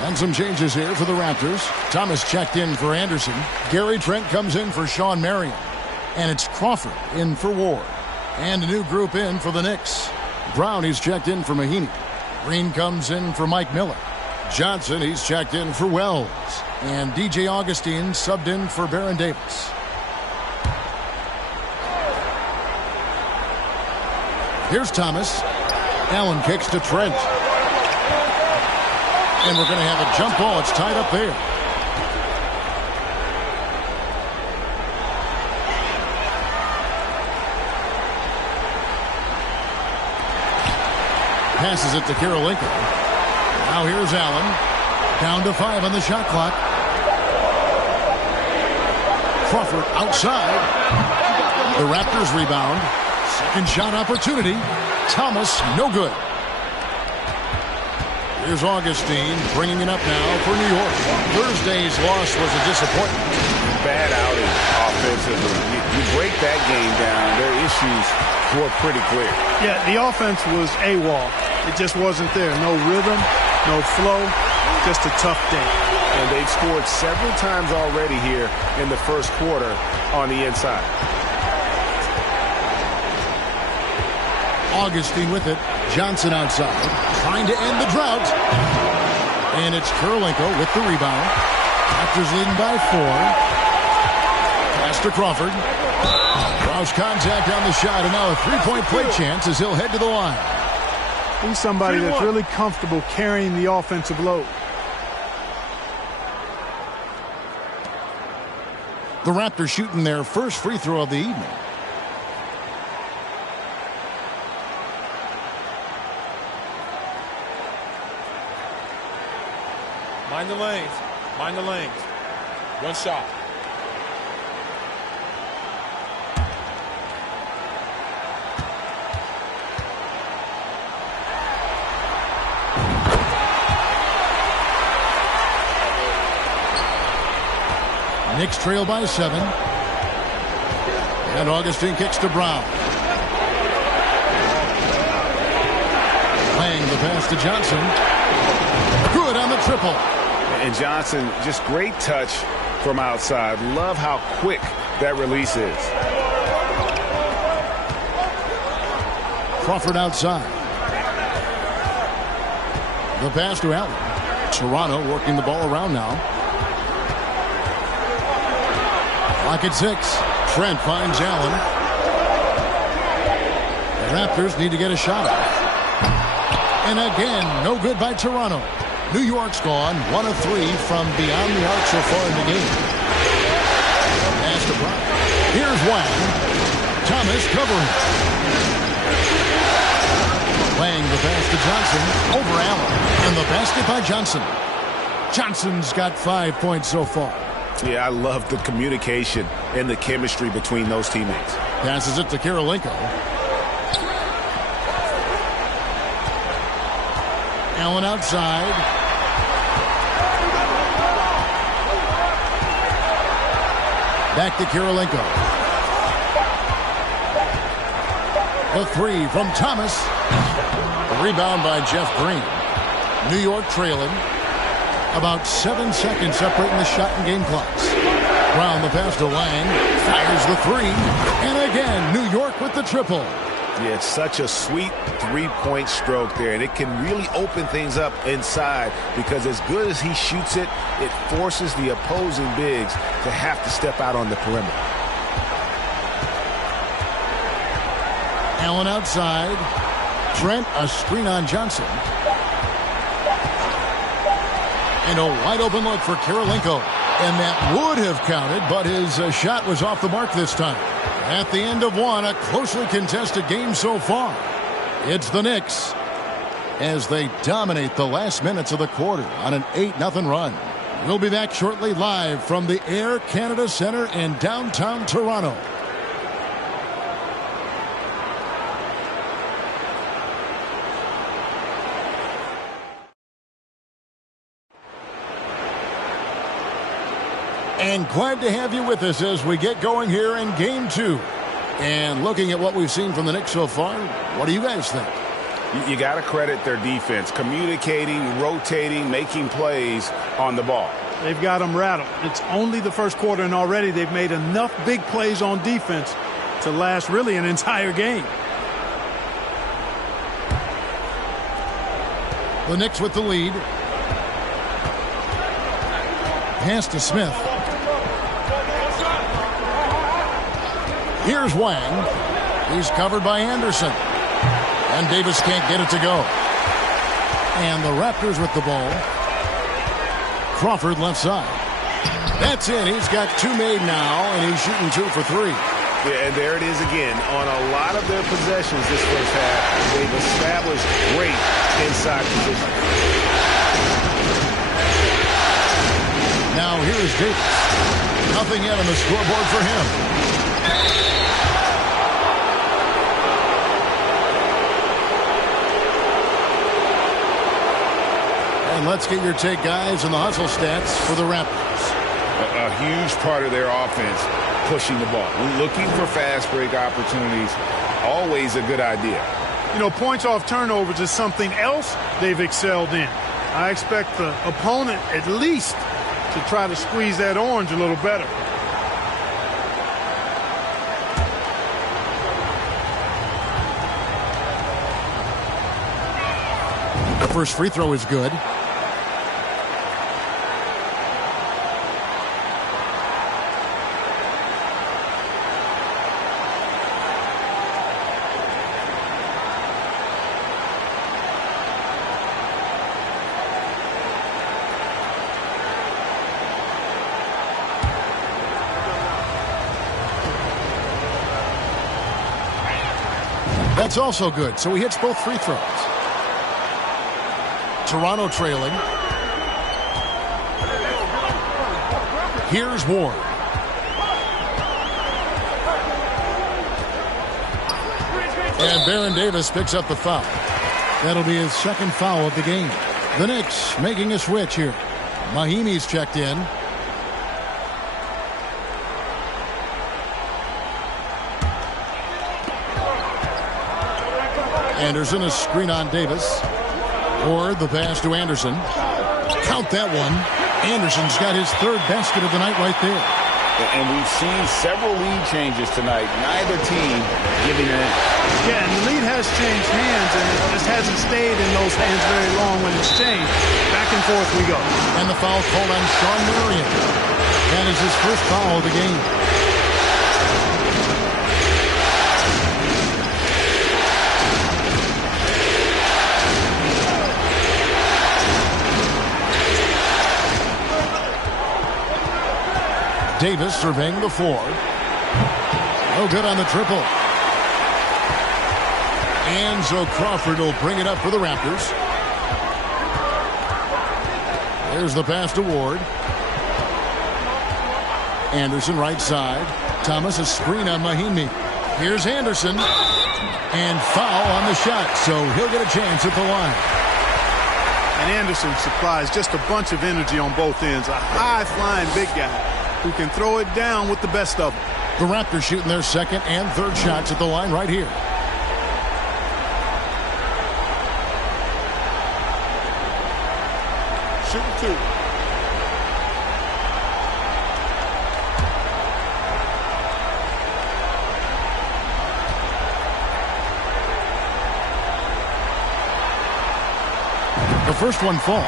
And some changes here for the Raptors. Thomas checked in for Anderson. Gary Trent comes in for Sean Marion. And it's Crawford in for Ward. And a new group in for the Knicks. Brown, he's checked in for Mahinmi. Green comes in for Mike Miller. Johnson, he's checked in for Wells. And DJ Augustine subbed in for Baron Davis. Here's Thomas. Allen kicks to Trent. And we're going to have a jump ball. It's tied up there. Passes it to Karolinko. Now here's Allen. Down to 5 on the shot clock. Crawford outside. The Raptors rebound. Second shot opportunity. Thomas, no good. Here's Augustine bringing it up now for New York. Thursday's loss was a disappointment. Bad outing offensively. You break that game down, their issues were pretty clear. Yeah, the offense was AWOL. It just wasn't there. No rhythm, no flow, just a tough day. And they've scored several times already here in the first quarter on the inside. Augustine with it. Johnson outside. Trying to end the drought. And it's Karolinko with the rebound. Raptors leading by 4. Pass to Crawford. Draws contact on the shot. And now a three-point play chance as he'll head to the line. He's somebody that's really comfortable carrying the offensive load. The Raptors shooting their first free throw of the evening. Mind the lanes. Mind the lanes. One shot. Knicks trail by 7. And Augustine kicks to Brown. Playing the pass to Johnson. Good on the triple. And Johnson, just great touch from outside. Love how quick that release is. Crawford outside. The pass to Allen. Toronto working the ball around now. Clock at 6. Trent finds Allen. The Raptors need to get a shot off. And again, no good by Toronto. New York's gone 1 of 3 from beyond the arc so far in the game. Pass to Brown. Here's Wang. Thomas covering. Playing the pass to Johnson over Allen. And the basket by Johnson. Johnson's got 5 points so far. Yeah, I love the communication and the chemistry between those teammates. Passes it to Karolinko. Allen outside. Back to Karolinko. The three from Thomas. The rebound by Jeff Green. New York trailing. About 7 seconds separating the shot and game clocks. Brown the pass to Lang. Fires the three. And again, New York with the triple. Yeah, it's such a sweet three-point stroke there, and it can really open things up inside because as good as he shoots it, it forces the opposing bigs to have to step out on the perimeter. Allen outside. Trent, a screen on Johnson. And a wide open look for Kirilenko. And that would have counted, but his shot was off the mark this time. At the end of one, a closely contested game so far. It's the Knicks as they dominate the last minutes of the quarter on an 8-0 run. We'll be back shortly live from the Air Canada Centre in downtown Toronto. And glad to have you with us as we get going here in Game 2. And looking at what we've seen from the Knicks so far, what do you guys think? You got to credit their defense, communicating, rotating, making plays on the ball. They've got them rattled. It's only the first quarter, and already they've made enough big plays on defense to last really an entire game. The Knicks with the lead. Pass to Smith. Here's Wang. He's covered by Anderson. And Davis can't get it to go. And the Raptors with the ball. Crawford left side. That's in. He's got two made now, and he's shooting 2 for 3. Yeah, and there it is again. On a lot of their possessions this first half, they've established great inside position. Now here is Davis. Nothing yet on the scoreboard for him. And let's get your take, guys, on the hustle stats for the Raptors. A huge part of their offense, pushing the ball. Looking for fast break opportunities, always a good idea. You know, points off turnovers is something else they've excelled in. I expect the opponent at least to try to squeeze that orange a little better. The first free throw is good. That's also good, so he hits both free throws. Toronto trailing. Here's Ward. And Baron Davis picks up the foul. That'll be his second foul of the game. The Knicks making a switch here. Mahinmi's checked in. Anderson, a screen on Davis. Ward, the pass to Anderson. Count that one. Anderson's got his third basket of the night right there. And we've seen several lead changes tonight. Neither team giving an inch. Yeah, and the lead has changed hands, and it just hasn't stayed in those hands very long when it's changed. Back and forth we go. And the foul called on Sean Marion. That is his first foul of the game. Davis surveying the floor. No good on the triple. And so Crawford will bring it up for the Raptors. There's the pass to Ward. Anderson right side. Thomas a screen on Mahinmi. Here's Anderson. And foul on the shot, so he'll get a chance at the line. And Anderson supplies just a bunch of energy on both ends. A high-flying big guy who can throw it down with the best of them. The Raptors shooting their second and third shots at the line right here. shooting 2. The first one falls.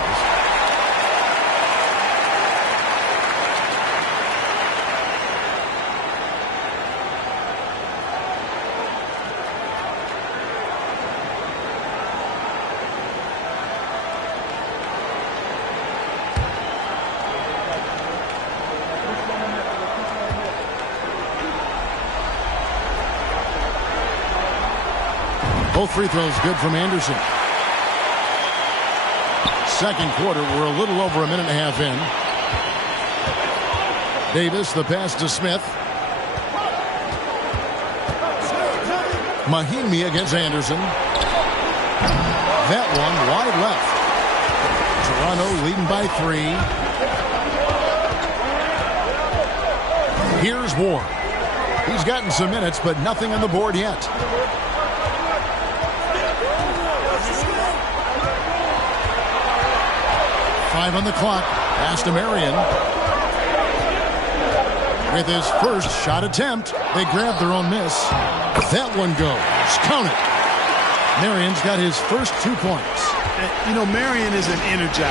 Both free throws good from Anderson. Second quarter, we're a little over a minute and a half in. Davis, the pass to Smith. Mahimi against Anderson. That one wide left. Toronto leading by 3. Here's Ward. He's gotten some minutes, but nothing on the board yet. 5 on the clock. Pass to Marion. With his first shot attempt, they grab their own miss. That one goes. Count it. Marion's got his first 2 points. You know, Marion is an energizer.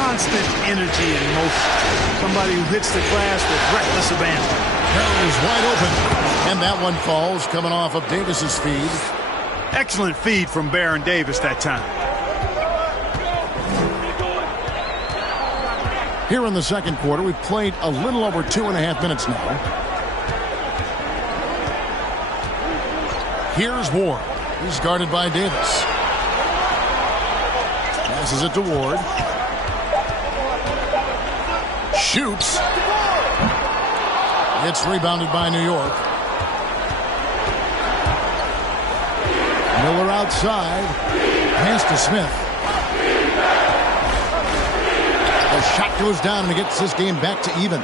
Constant energy and motion. Somebody who hits the glass with reckless abandon. Carroll's wide open. And that one falls, coming off of Davis's feed. Excellent feed from Baron Davis that time. Here in the second quarter, we've played a little over 2.5 minutes now. Here's Ward. He's guarded by Davis. Passes it to Ward. Shoots. It's rebounded by New York. Miller outside. Pass to Smith. The shot goes down and it gets this game back to even.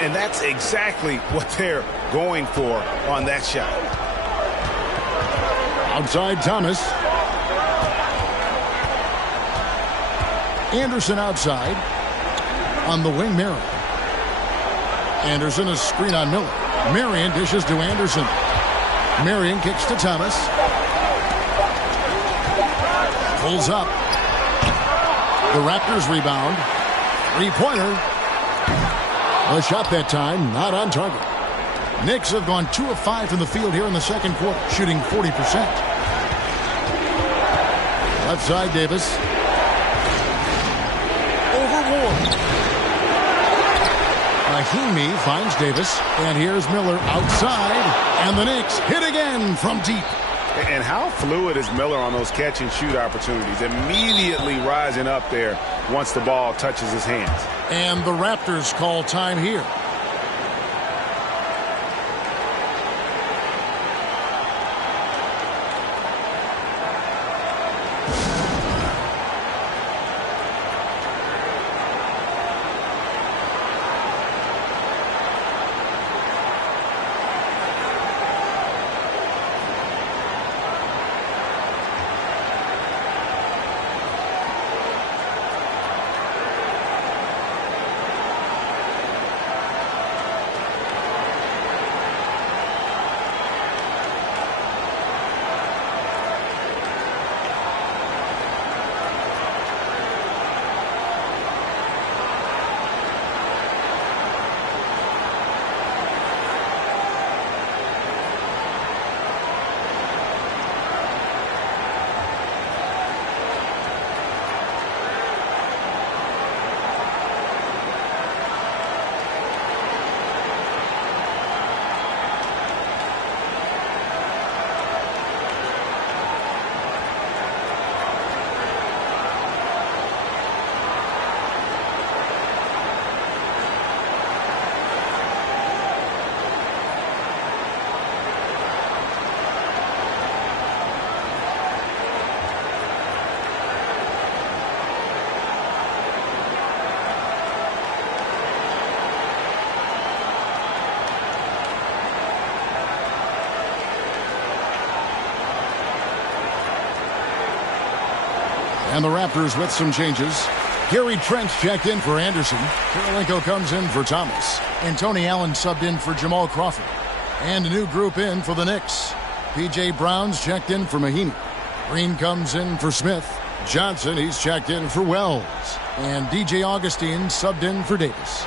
And that's exactly what they're going for on that shot. Outside Thomas. Anderson outside. On the wing, Marion. Anderson, a screen on Miller. Marion dishes to Anderson. Marion kicks to Thomas. Pulls up. The Raptors rebound. 3-pointer. A shot that time, not on target. Knicks have gone 2 of 5 from the field here in the second quarter, shooting 40%. Left side, Davis. Over Ward. Mahimi finds Davis, and here's Miller outside, and the Knicks hit again from deep. And how fluid is Miller on those catch-and-shoot opportunities? Immediately rising up there once the ball touches his hands. And the Raptors call time here. And the Raptors with some changes. Gary Trent's checked in for Anderson. Kirilenko comes in for Thomas. And Tony Allen subbed in for Jamal Crawford. And a new group in for the Knicks. P.J. Brown's checked in for Mahinmi. Green comes in for Smith. Johnson, he's checked in for Wells. And DJ Augustine subbed in for Davis.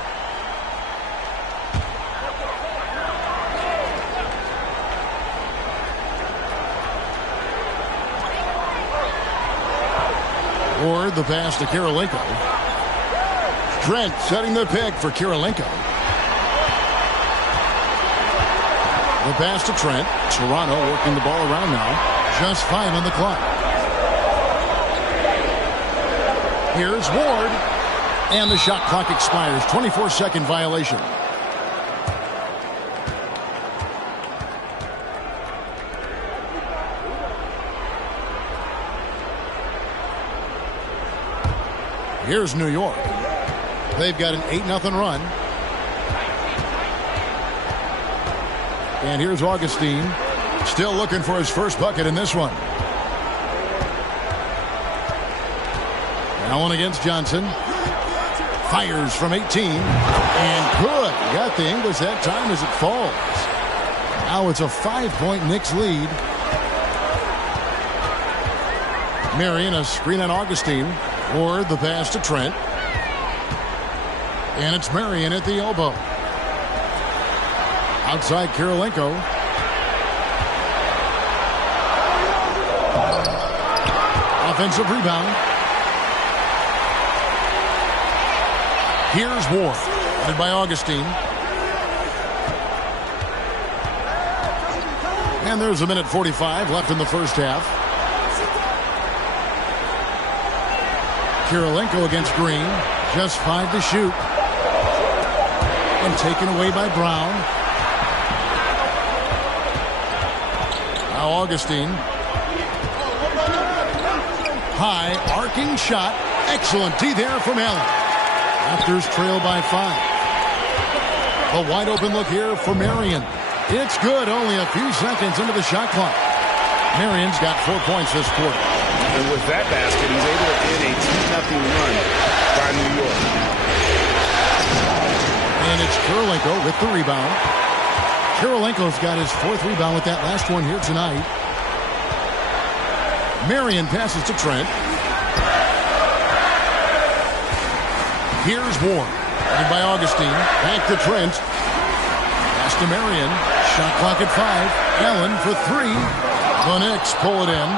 Ward, the pass to Kirilenko. Trent setting the pick for Kirilenko. The pass to Trent. Toronto working the ball around now. Just 5 on the clock. Here's Ward. And the shot clock expires. 24-second violation. Here's New York. They've got an 8-0 run. And here's Augustine. Still looking for his first bucket in this one. Allen against Johnson. Fires from 18. And good. Got the English that time as it falls. Now it's a 5-point Knicks lead. Marion, a screen on Augustine. Ward, the pass to Trent. And it's Marion at the elbow. Outside Kirilenko. Offensive rebound. Here's Ward. Led by Augustine. And there's 1:45 left in the first half. Kirilenko against Green. Just 5 to shoot. And taken away by Brown. Now Augustine. High arcing shot. Excellent D there from Allen. Raptors trail by 5. A wide open look here for Marion. It's good. Only a few seconds into the shot clock. Marion's got 4 points this quarter. And with that basket, he's able to end a 2-0 run by New York. And it's Kirilenko with the rebound. Kirilenko's got his 4th rebound with that last one here tonight. Marion passes to Trent. Here's Ward. Headed by Augustine. Back to Trent. Pass to Marion. Shot clock at 5. Allen for 3. The Knicks pull it in.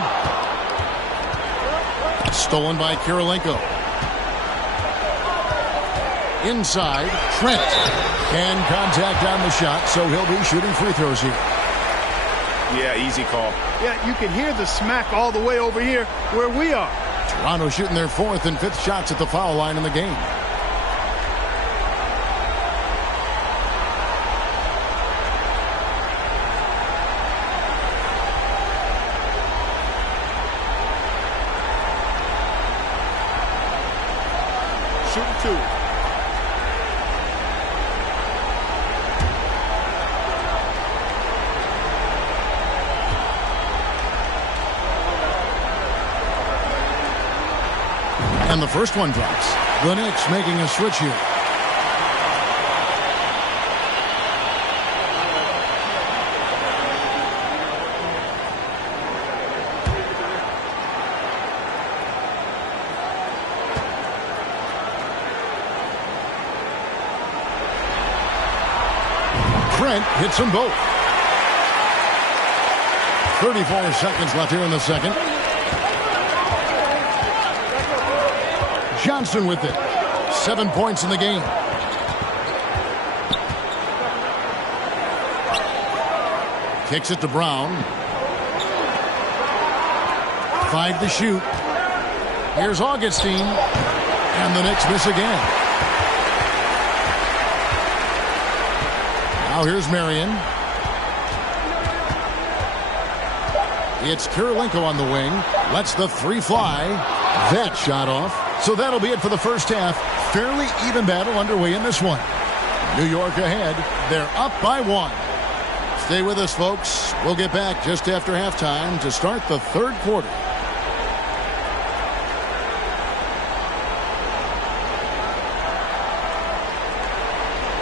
Stolen by Kirilenko. Inside, Trent. And contact on the shot, so he'll be shooting free throws here. Yeah, easy call. Yeah, you can hear the smack all the way over here where we are. Toronto shooting their 4th and 5th shots at the foul line in the game. Shooting 2. And the first one drops. The Knicks making a switch here. Trent hits them both. 34 seconds left here in the second. Johnson with it. 7 points in the game. Kicks it to Brown. 5 to shoot. Here's Augustine. And the Knicks miss again. Now here's Marion. It's Kirilenko on the wing. Lets the 3 fly. That shot off. So that'll be it for the first half. Fairly even battle underway in this one. New York ahead. They're up by 1. Stay with us, folks. We'll get back just after halftime to start the third quarter.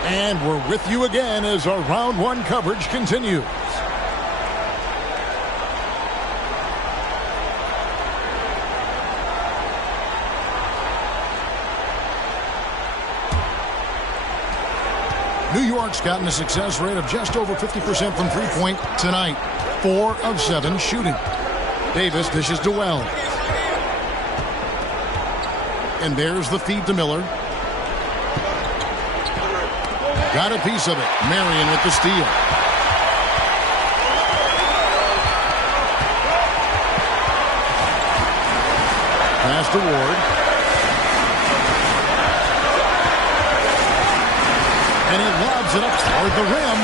And we're with you again as our round one coverage continues. New York's gotten a success rate of just over 50% from three-point tonight. 4 of 7 shooting. Davis dishes to Wells. And there's the feed to Miller. Got a piece of it. Marion with the steal. Pass to Ward. And he lobs it up toward the rim.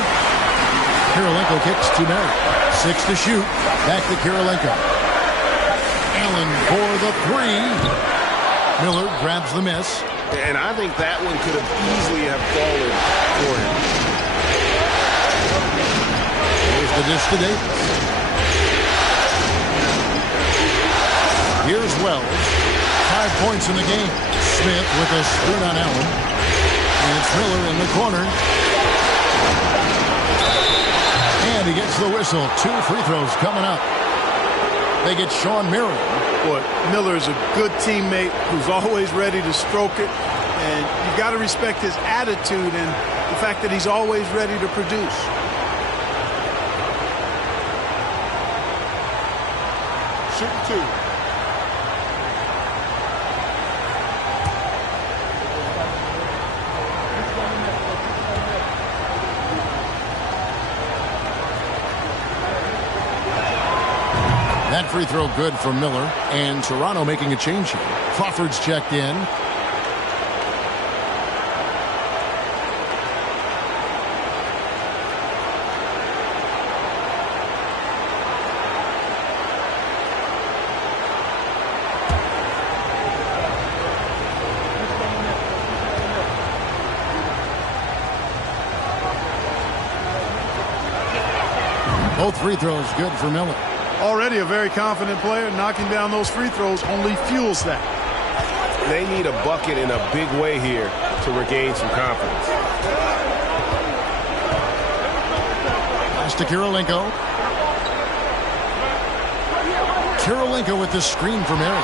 Kirilenko kicks to Marion. 6 to shoot. Back to Kirilenko. Allen for the 3. Miller grabs the miss. And I think that one could have easily have fallen for him. Here's the dish to Davis. Here's Wells. 5 points in the game. Smith with a screen on Allen. And it's Miller in the corner. And he gets the whistle. 2 free throws coming up. They get Sean Marion. Boy, Miller is a good teammate who's always ready to stroke it. And you got to respect his attitude and the fact that he's always ready to produce. Shooting 2. That free throw good for Miller. And Toronto making a change here. Crawford's checked in. Both free throws good for Miller. Already a very confident player. Knocking down those free throws only fuels that. They need a bucket in a big way here to regain some confidence. Pass to Kirilenko. Kirilenko with the screen for Marion.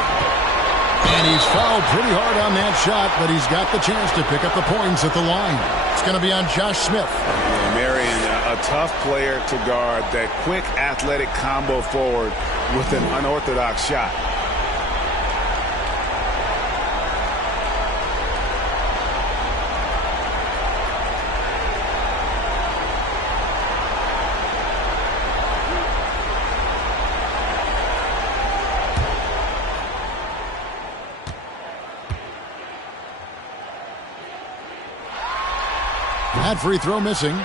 And he's fouled pretty hard on that shot, but he's got the chance to pick up the points at the line. It's going to be on Josh Smith. Yeah, Marion, a tough player to guard. That quick athletic combo forward with an unorthodox shot. That free throw missing.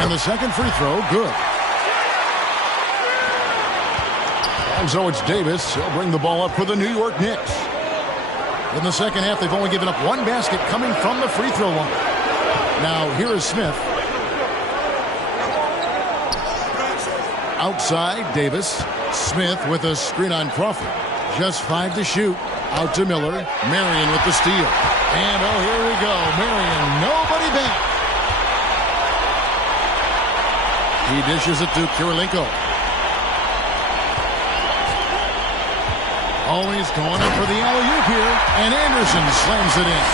And the second free throw, good. And so it's Davis. He'll bring the ball up for the New York Knicks. In the second half, they've only given up 1 basket coming from the free throw line. Now, here is Smith. Outside, Davis. Smith with a screen on Crawford. Just 5 to shoot. Out to Miller. Marion with the steal. And, oh, here we go. Marion, nobody back. He dishes it to Kirilenko. Always going up for the alley-oop here. And Anderson slams it in.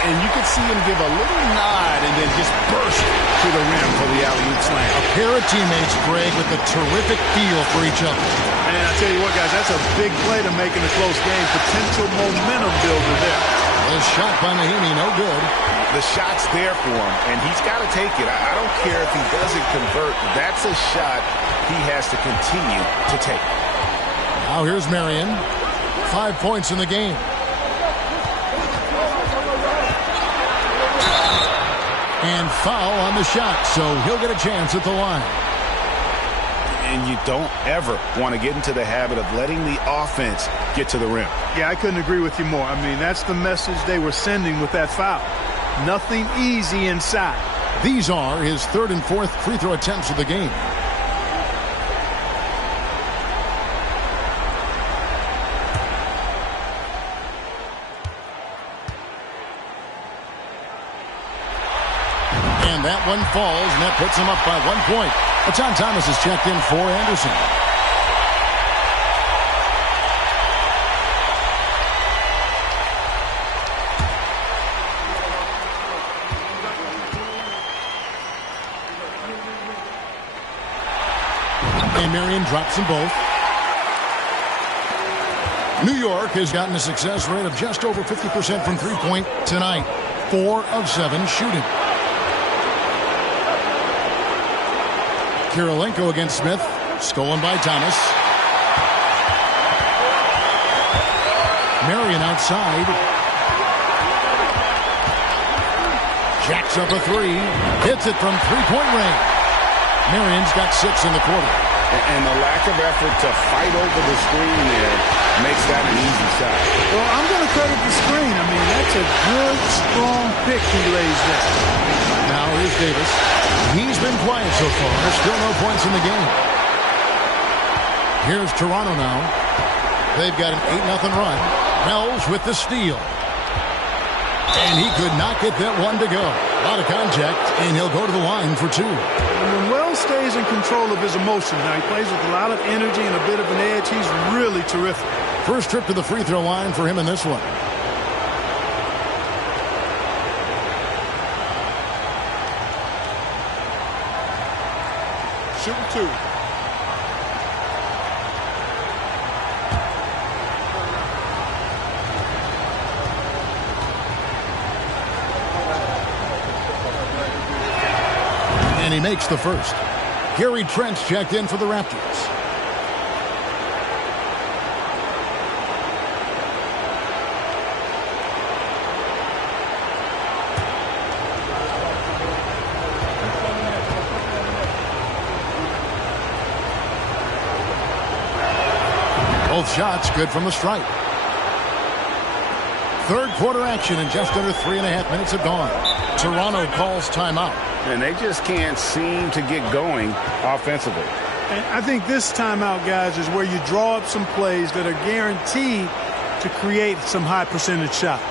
And you could see him give a little nod and then just burst to the rim for the alley-oop slam. A pair of teammates, Greg, with a terrific feel for each other. And I tell you what, guys, that's a big play to make in a close game. Potential momentum builder there. The shot by Mahinmi, no good. The shot's there for him, and he's got to take it. I don't care if he doesn't convert. That's a shot he has to continue to take. Now here's Marion. 5 points in the game. And foul on the shot, so he'll get a chance at the line. And you don't ever want to get into the habit of letting the offense get to the rim. Yeah, I couldn't agree with you more. I mean, that's the message they were sending with that foul. Nothing easy inside. These are his third and fourth free throw attempts of the game. And that one falls, and that puts him up by 1 point. John Thomas is checked in for Anderson. And Marion drops them both. New York has gotten a success rate of just over 50% from three-point tonight. 4 of 7 shooting. Kirilenko against Smith. Stolen by Thomas. Marion outside. Jacks up a three. Hits it from three-point range. Marion's got 6 in the quarter. And the lack of effort to fight over the screen there makes that an easy shot. Well, I'm going to credit the screen. I mean, that's a good, strong pick he lays there. Now here's Davis. He's been quiet so far. There's still no points in the game. Here's Toronto now. They've got an 8-0 run. Wells with the steal. And he could not get that one to go. A lot of contact, and he'll go to the line for 2. And when Wells stays in control of his emotions, now he plays with a lot of energy and a bit of an edge. He's really terrific. First trip to the free throw line for him in this one. Shooting 2. And he makes the first. Gary Trent's checked in for the Raptors. Both shots good from the stripe. Third quarter action, and just under 3.5 minutes have gone. Toronto calls timeout. And they just can't seem to get going offensively. And I think this timeout, guys, is where you draw up some plays that are guaranteed to create some high percentage shots.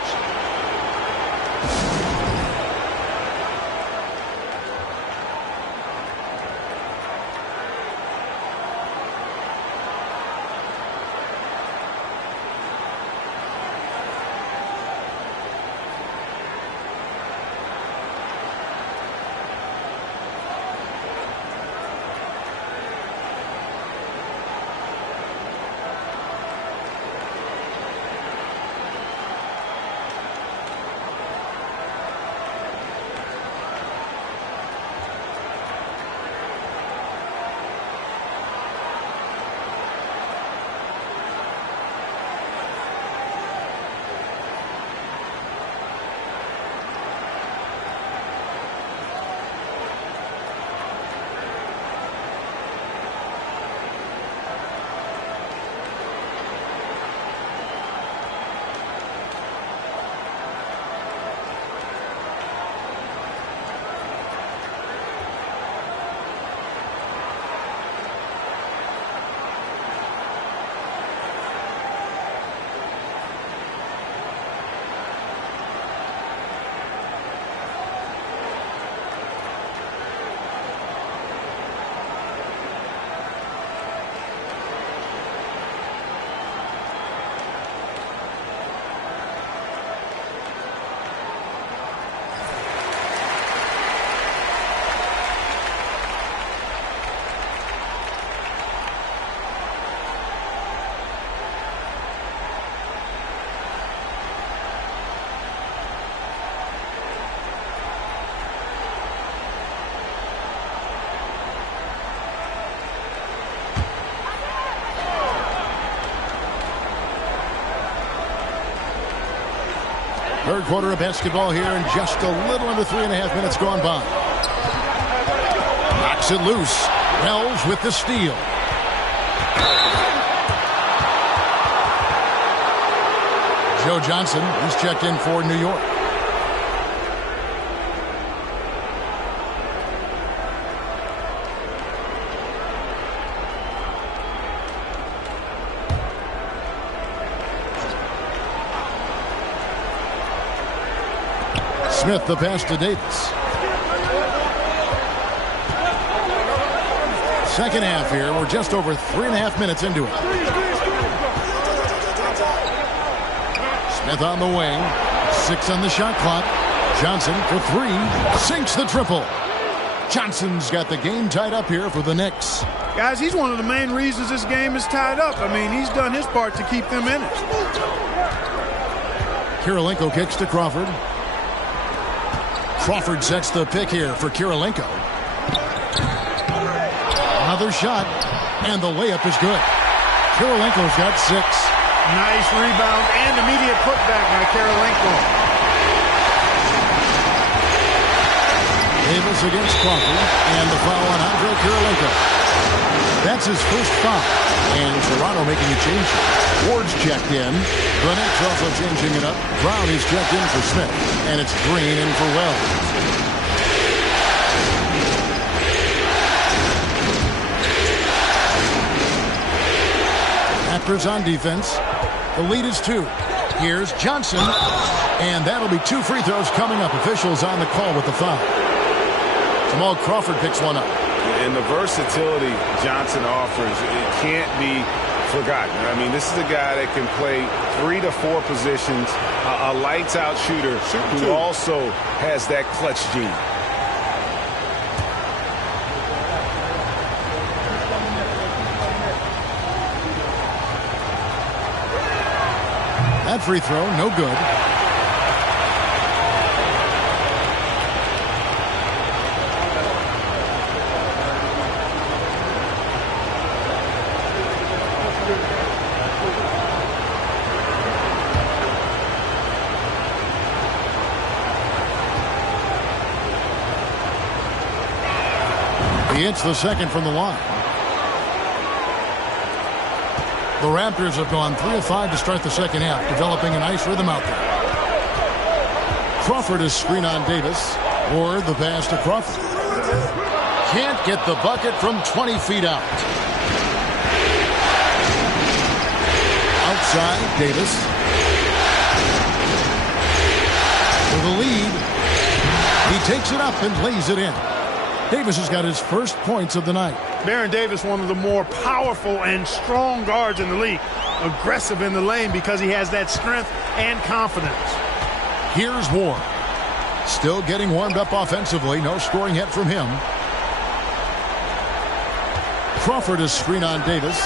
Third quarter of basketball here, and just a little under 3.5 minutes gone by. Knocks it loose. Wells with the steal. Joe Johnson, he's checked in for New York. Smith the pass to Davis. Second half here. We're just over 3.5 minutes into it. Smith on the wing. 6 on the shot clock. Johnson for 3. Sinks the triple. Johnson's got the game tied up here for the Knicks. Guys, he's one of the main reasons this game is tied up. I mean, he's done his part to keep them in it. Kirilenko kicks to Crawford. Crawford sets the pick here for Kirilenko. Another shot, and the layup is good. Kirilenko's got 6. Nice rebound and immediate putback by Kirilenko. Davis against Crawford, and the foul on Andre Kirilenko. That's his first foul, and Toronto making a change. Ward's checked in. The Knicks also changing it up. Brown is checked in for Smith, and it's Green in for Wells. Raptors on defense. The lead is 2. Here's Johnson, and that'll be 2 free throws coming up. Officials on the call with the foul. Jamal Crawford picks one up. And the versatility Johnson offers, it can't be forgotten. I mean, this is a guy that can play 3 to 4 positions, a lights-out shooter who also has that clutch gene. That free throw, no good. He hits the second from the line. The Raptors have gone 3 of 5 to start the second half, developing a nice rhythm out there. Crawford is screen on Davis. Ward the pass to Crawford. Can't get the bucket from 20 feet out. Outside, Davis. For the lead. He takes it up and lays it in. Davis has got his first points of the night. Baron Davis, one of the more powerful and strong guards in the league. Aggressive in the lane because he has that strength and confidence. Here's Ward. Still getting warmed up offensively. No scoring yet from him. Crawford is screen on Davis.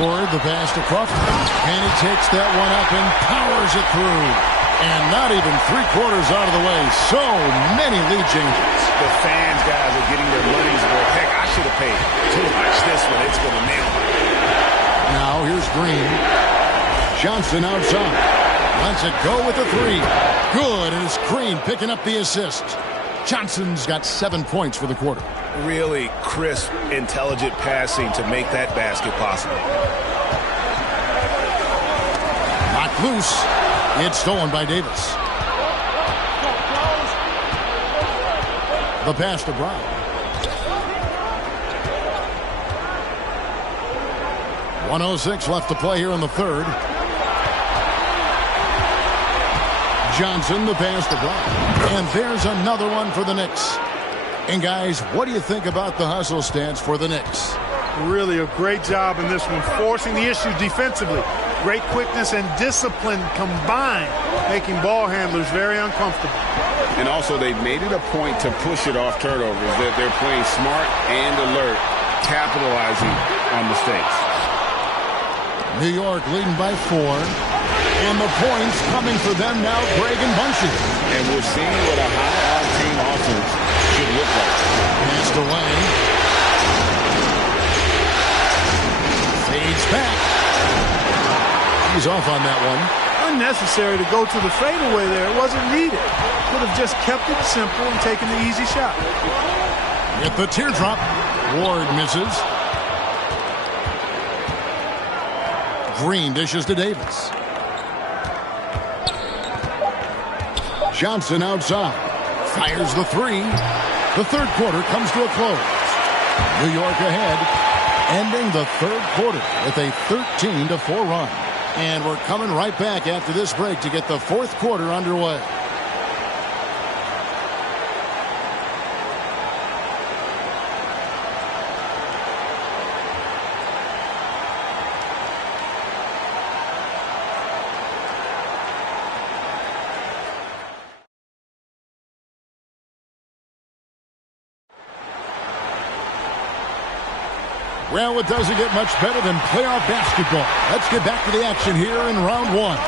Ward the pass to Crawford. And he takes that one up and powers it through. And not even 3/4 out of the way. So many lead changes. The fans, guys, are getting their money's worth. Heck, I should have paid to watch this one. It's going to nail it. Now here's Green. Johnson outside. Lets it go with the 3. Good, and it's Green picking up the assist. Johnson's got 7 points for the quarter. Really crisp, intelligent passing to make that basket possible. Knocked loose. It's stolen by Davis. The pass to Brown. .106 left to play here in the third. Johnson, the pass to Brown. And there's another one for the Knicks. And guys, what do you think about the hustle stance for the Knicks? Really a great job in this one, forcing the issues defensively. Great quickness and discipline combined, making ball handlers very uncomfortable. And also, they've made it a point to push it off turnovers. They're playing smart and alert, capitalizing on mistakes. New York leading by 4. And the points coming for them now, Greg and Bunchy. And we're seeing what a high-octane offense should look like. Passed away. Fades back. He's off on that one. Unnecessary to go to the fadeaway there. It wasn't needed. Could have just kept it simple and taken the easy shot. Get the teardrop. Ward misses. Green dishes to Davis. Johnson outside. Fires the 3. The third quarter comes to a close. New York ahead, ending the third quarter with a 13-4 run. And we're coming right back after this break to get the fourth quarter underway. Well, it doesn't get much better than playoff basketball. Let's get back to the action here in round one.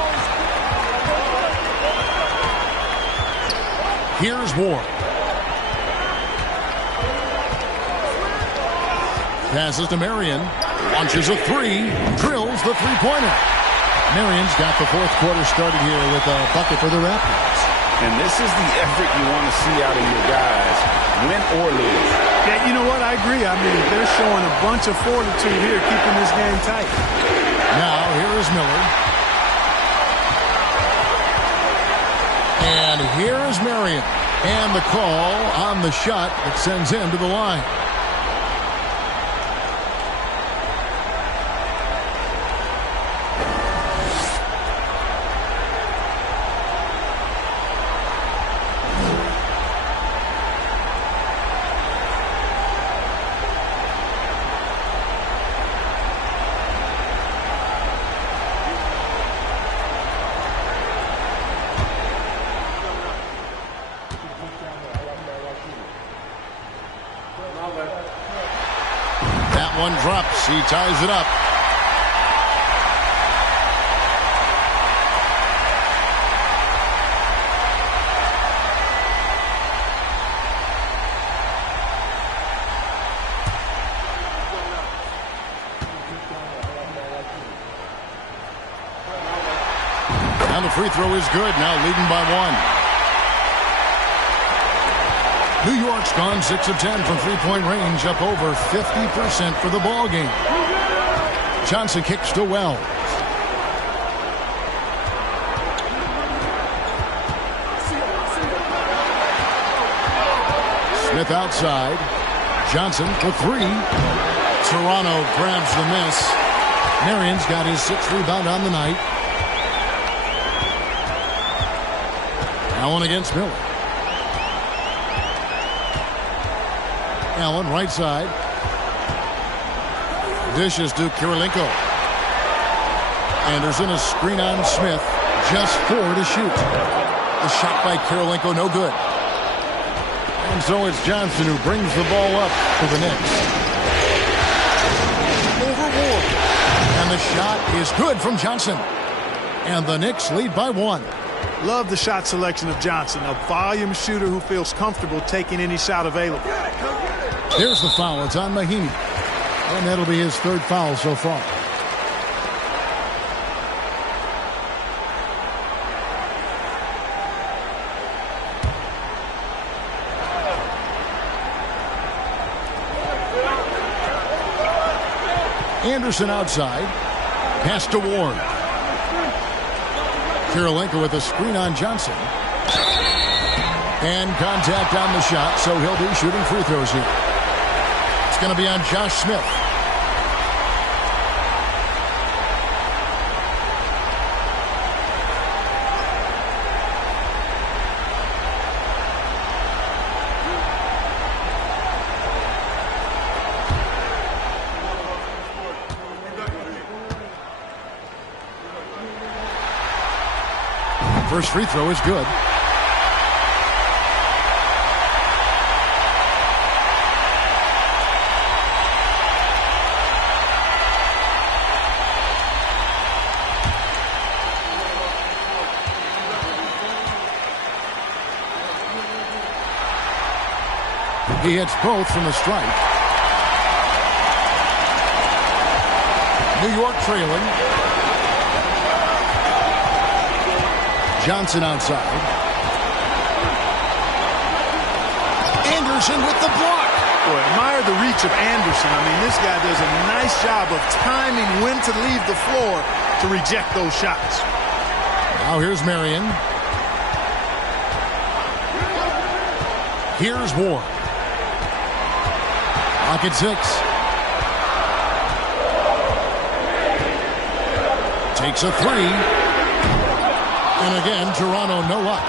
Here's Ward. Passes to Marion. Launches a three. Drills the three-pointer. Marion's got the fourth quarter started here with a bucket for the Raptors. And this is the effort you want to see out of your guys, win or lose. Yeah, you know what? I agree. I mean, they're showing a bunch of fortitude here, keeping this game tight. Now, here is Miller. And here is Marion. And the call on the shot that sends him to the line. That one drops. He ties it up. And the free throw is good. Now leading by one. New York's gone 6 of 10 from three-point range, up over 50% for the ball game. Johnson kicks to Wells. Smith outside. Johnson for three. Toronto grabs the miss. Marion's got his 6th rebound on the night. Allen against Miller. Allen right side. Dishes to Kirilenko. Anderson a screen on Smith. Just 4 to shoot. The shot by Kirilenko no good. And so it's Johnson who brings the ball up for the Knicks. Over Ward. And the shot is good from Johnson. And the Knicks lead by 1. Love the shot selection of Johnson, a volume shooter who feels comfortable taking any shot available. Here's the foul. It's on Mahinmi. And that'll be his 3rd foul so far. Anderson outside. Pass to Ward. Kirilenko with a screen on Johnson. And contact on the shot, so he'll be shooting free throws here. It's going to be on Josh Smith. First free throw is good. He hits both from the strike. New York trailing. Johnson outside. Anderson with the block. Boy, admire the reach of Anderson. I mean, this guy does a nice job of timing when to leave the floor to reject those shots. Now here's Marion. Here's Ward. Pocket 6. Takes a 3. And again, Toronto no luck.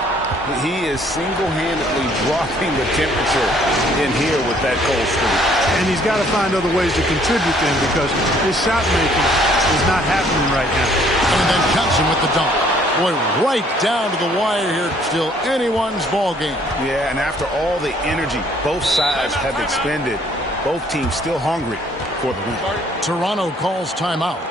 He is single-handedly dropping the temperature in here with that cold streak. And he's got to find other ways to contribute then, because his shot making is not happening right now. And then Johnson with the dunk. Boy, right down to the wire here. Still anyone's ball game. Yeah, and after all the energy both sides have expended, both teams still hungry for the win. Toronto calls timeout.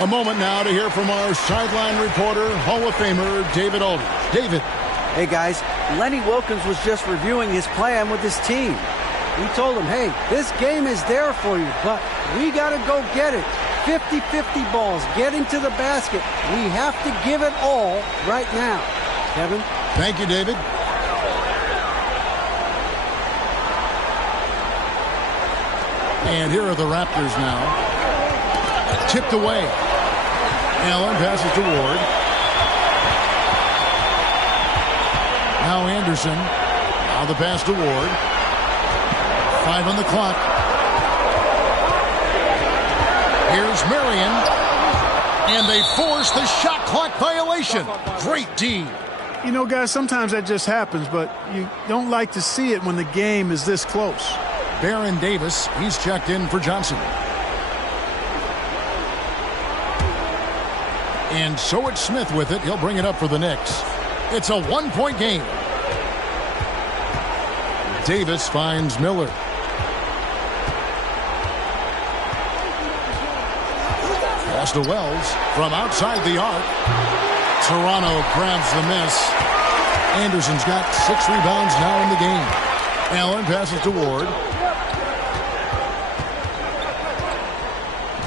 A moment now to hear from our sideline reporter, Hall of Famer David Aldridge. David. Hey, guys. Lenny Wilkens was just reviewing his plan with his team. We told him, hey, this game is there for you, but we got to go get it. 50-50 balls, get into the basket. We have to give it all right now. Kevin? Thank you, David. And here are the Raptors now. Tipped away. Allen passes to Ward. Now Anderson. Now the pass to Ward. 5 on the clock. Here's Marion. And they force the shot clock violation. Great D. You know, guys, sometimes that just happens, but you don't like to see it when the game is this close. Baron Davis, he's checked in for Johnson. And so it's Smith with it. He'll bring it up for the Knicks. It's a one-point game. Davis finds Miller. Pass to Wells from outside the arc. Toronto grabs the miss. Anderson's got 6 rebounds now in the game. Allen passes to Ward.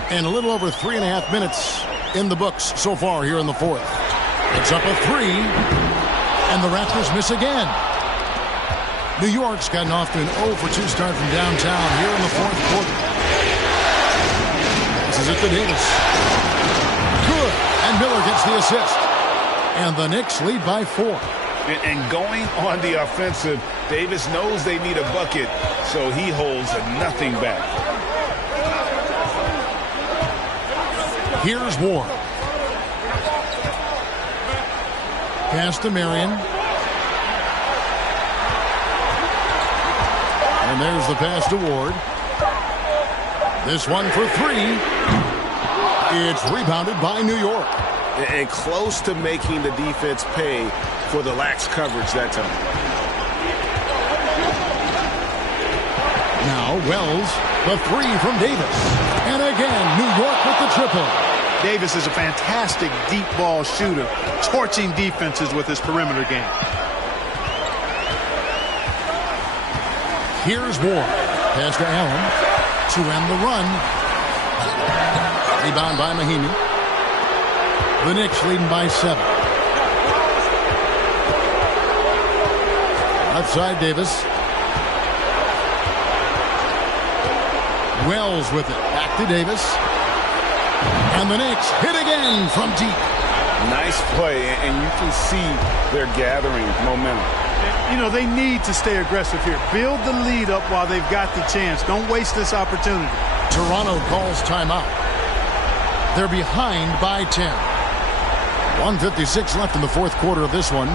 And a little over 3.5 minutes in the books so far here in the fourth. It's up a 3, and the Raptors miss again. New York's gotten off to an 0-for-2 start from downtown here in the fourth quarter. This is it to Davis. Good, and Miller gets the assist. And the Knicks lead by 4. And going on the offensive, Davis knows they need a bucket, so he holds nothing back. Here's Ward. Pass to Marion. And there's the pass to Ward. This one for 3. It's rebounded by New York. And close to making the defense pay for the lax coverage that time. Now Wells, the 3 from Davis. And again, New York with the triple. Davis is a fantastic deep ball shooter, torching defenses with his perimeter game. Here's Ward. Pass to Allen to end the run. Rebound by Mahinmi. The Knicks leading by 7. Outside Davis. Wells with it. Back to Davis. And the Knicks hit again from deep. Nice play, and you can see they're gathering momentum. You know, they need to stay aggressive here. Build the lead up while they've got the chance. Don't waste this opportunity. Toronto calls timeout. They're behind by 10. 1:56 left in the fourth quarter of this one.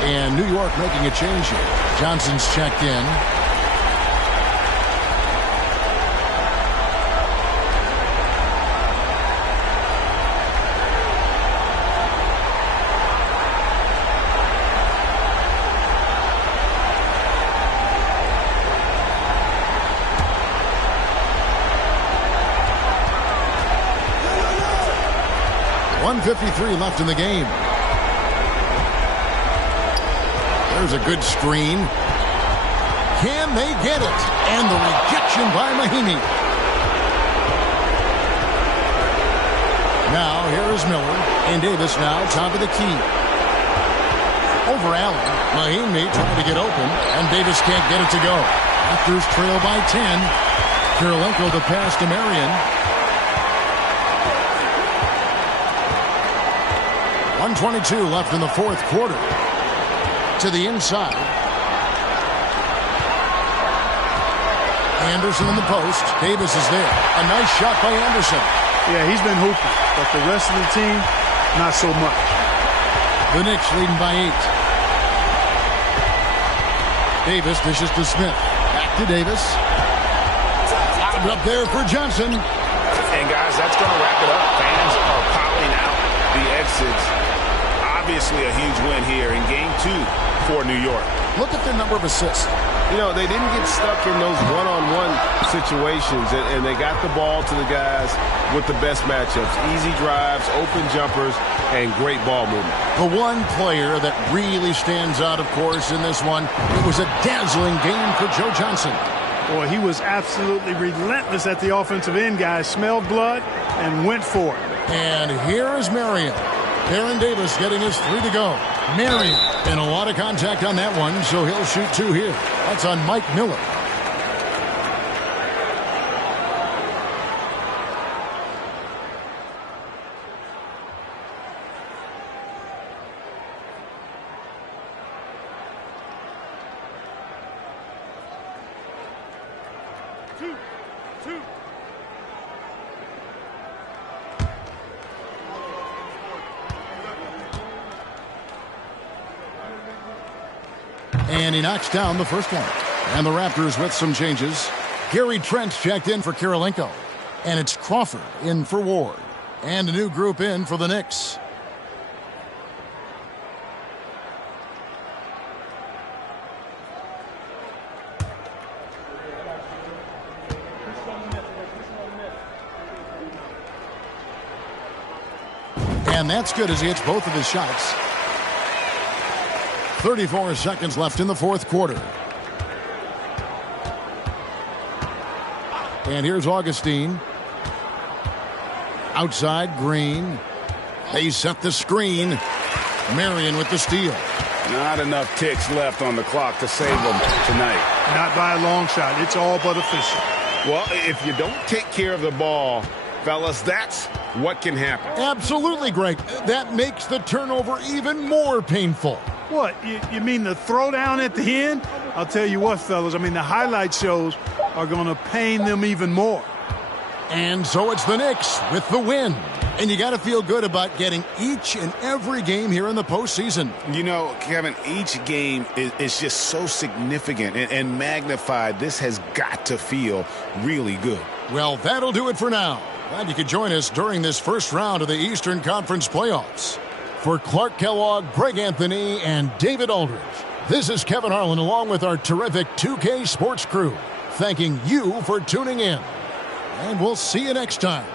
And New York making a change here. Johnson's checked in. .153 left in the game. There's a good screen. Can they get it? And the rejection by Mahinmi. Now here is Miller. And Davis now top of the key. Over Allen. Mahinmi trying to get open. And Davis can't get it to go. Raptors trail by 10. Kirilenko the pass to Marion. 1:22 left in the fourth quarter. To the inside. Anderson in the post. Davis is there. A nice shot by Anderson. Yeah, he's been hooping, but the rest of the team, not so much. The Knicks leading by 8. Davis dishes to Smith. Back to Davis. Lobbed up there for Johnson. And guys, that's going to wrap it up. Fans are piling out the exits. Obviously a huge win here in game 2 for New York. Look at the number of assists. You know, they didn't get stuck in those one-on-one situations, and they got the ball to the guys with the best matchups. Easy drives, open jumpers, and great ball movement. The one player that really stands out, of course, in this one, it was a dazzling game for Joe Johnson. Boy, he was absolutely relentless at the offensive end, guys. Smelled blood and went for it. And here is Marion. Baron Davis getting his 3 to go. Marion, and a lot of contact on that one, so he'll shoot 2 here. That's on Mike Miller. Two. And he knocks down the first one. And the Raptors with some changes. Gary Trent checked in for Kirilenko. And it's Crawford in for Ward. And a new group in for the Knicks. And that's good as he hits both of his shots. 34 seconds left in the fourth quarter. And here's Augustine. Outside, Green. They set the screen. Marion with the steal. Not enough ticks left on the clock to save them tonight. Not by a long shot. It's all but official. Well, if you don't take care of the ball, fellas, that's what can happen. Absolutely, Greg. That makes the turnover even more painful. What? You mean the throwdown at the end? I'll tell you what, fellas. I mean, the highlight shows are going to pain them even more. And so it's the Knicks with the win. And you got to feel good about getting each and every game here in the postseason. You know, Kevin, each game is just so significant and magnified. This has got to feel really good. Well, that'll do it for now. Glad you could join us during this first round of the Eastern Conference playoffs. For Clark Kellogg, Greg Anthony, and David Aldridge, this is Kevin Harlan along with our terrific 2K Sports crew, thanking you for tuning in. And we'll see you next time.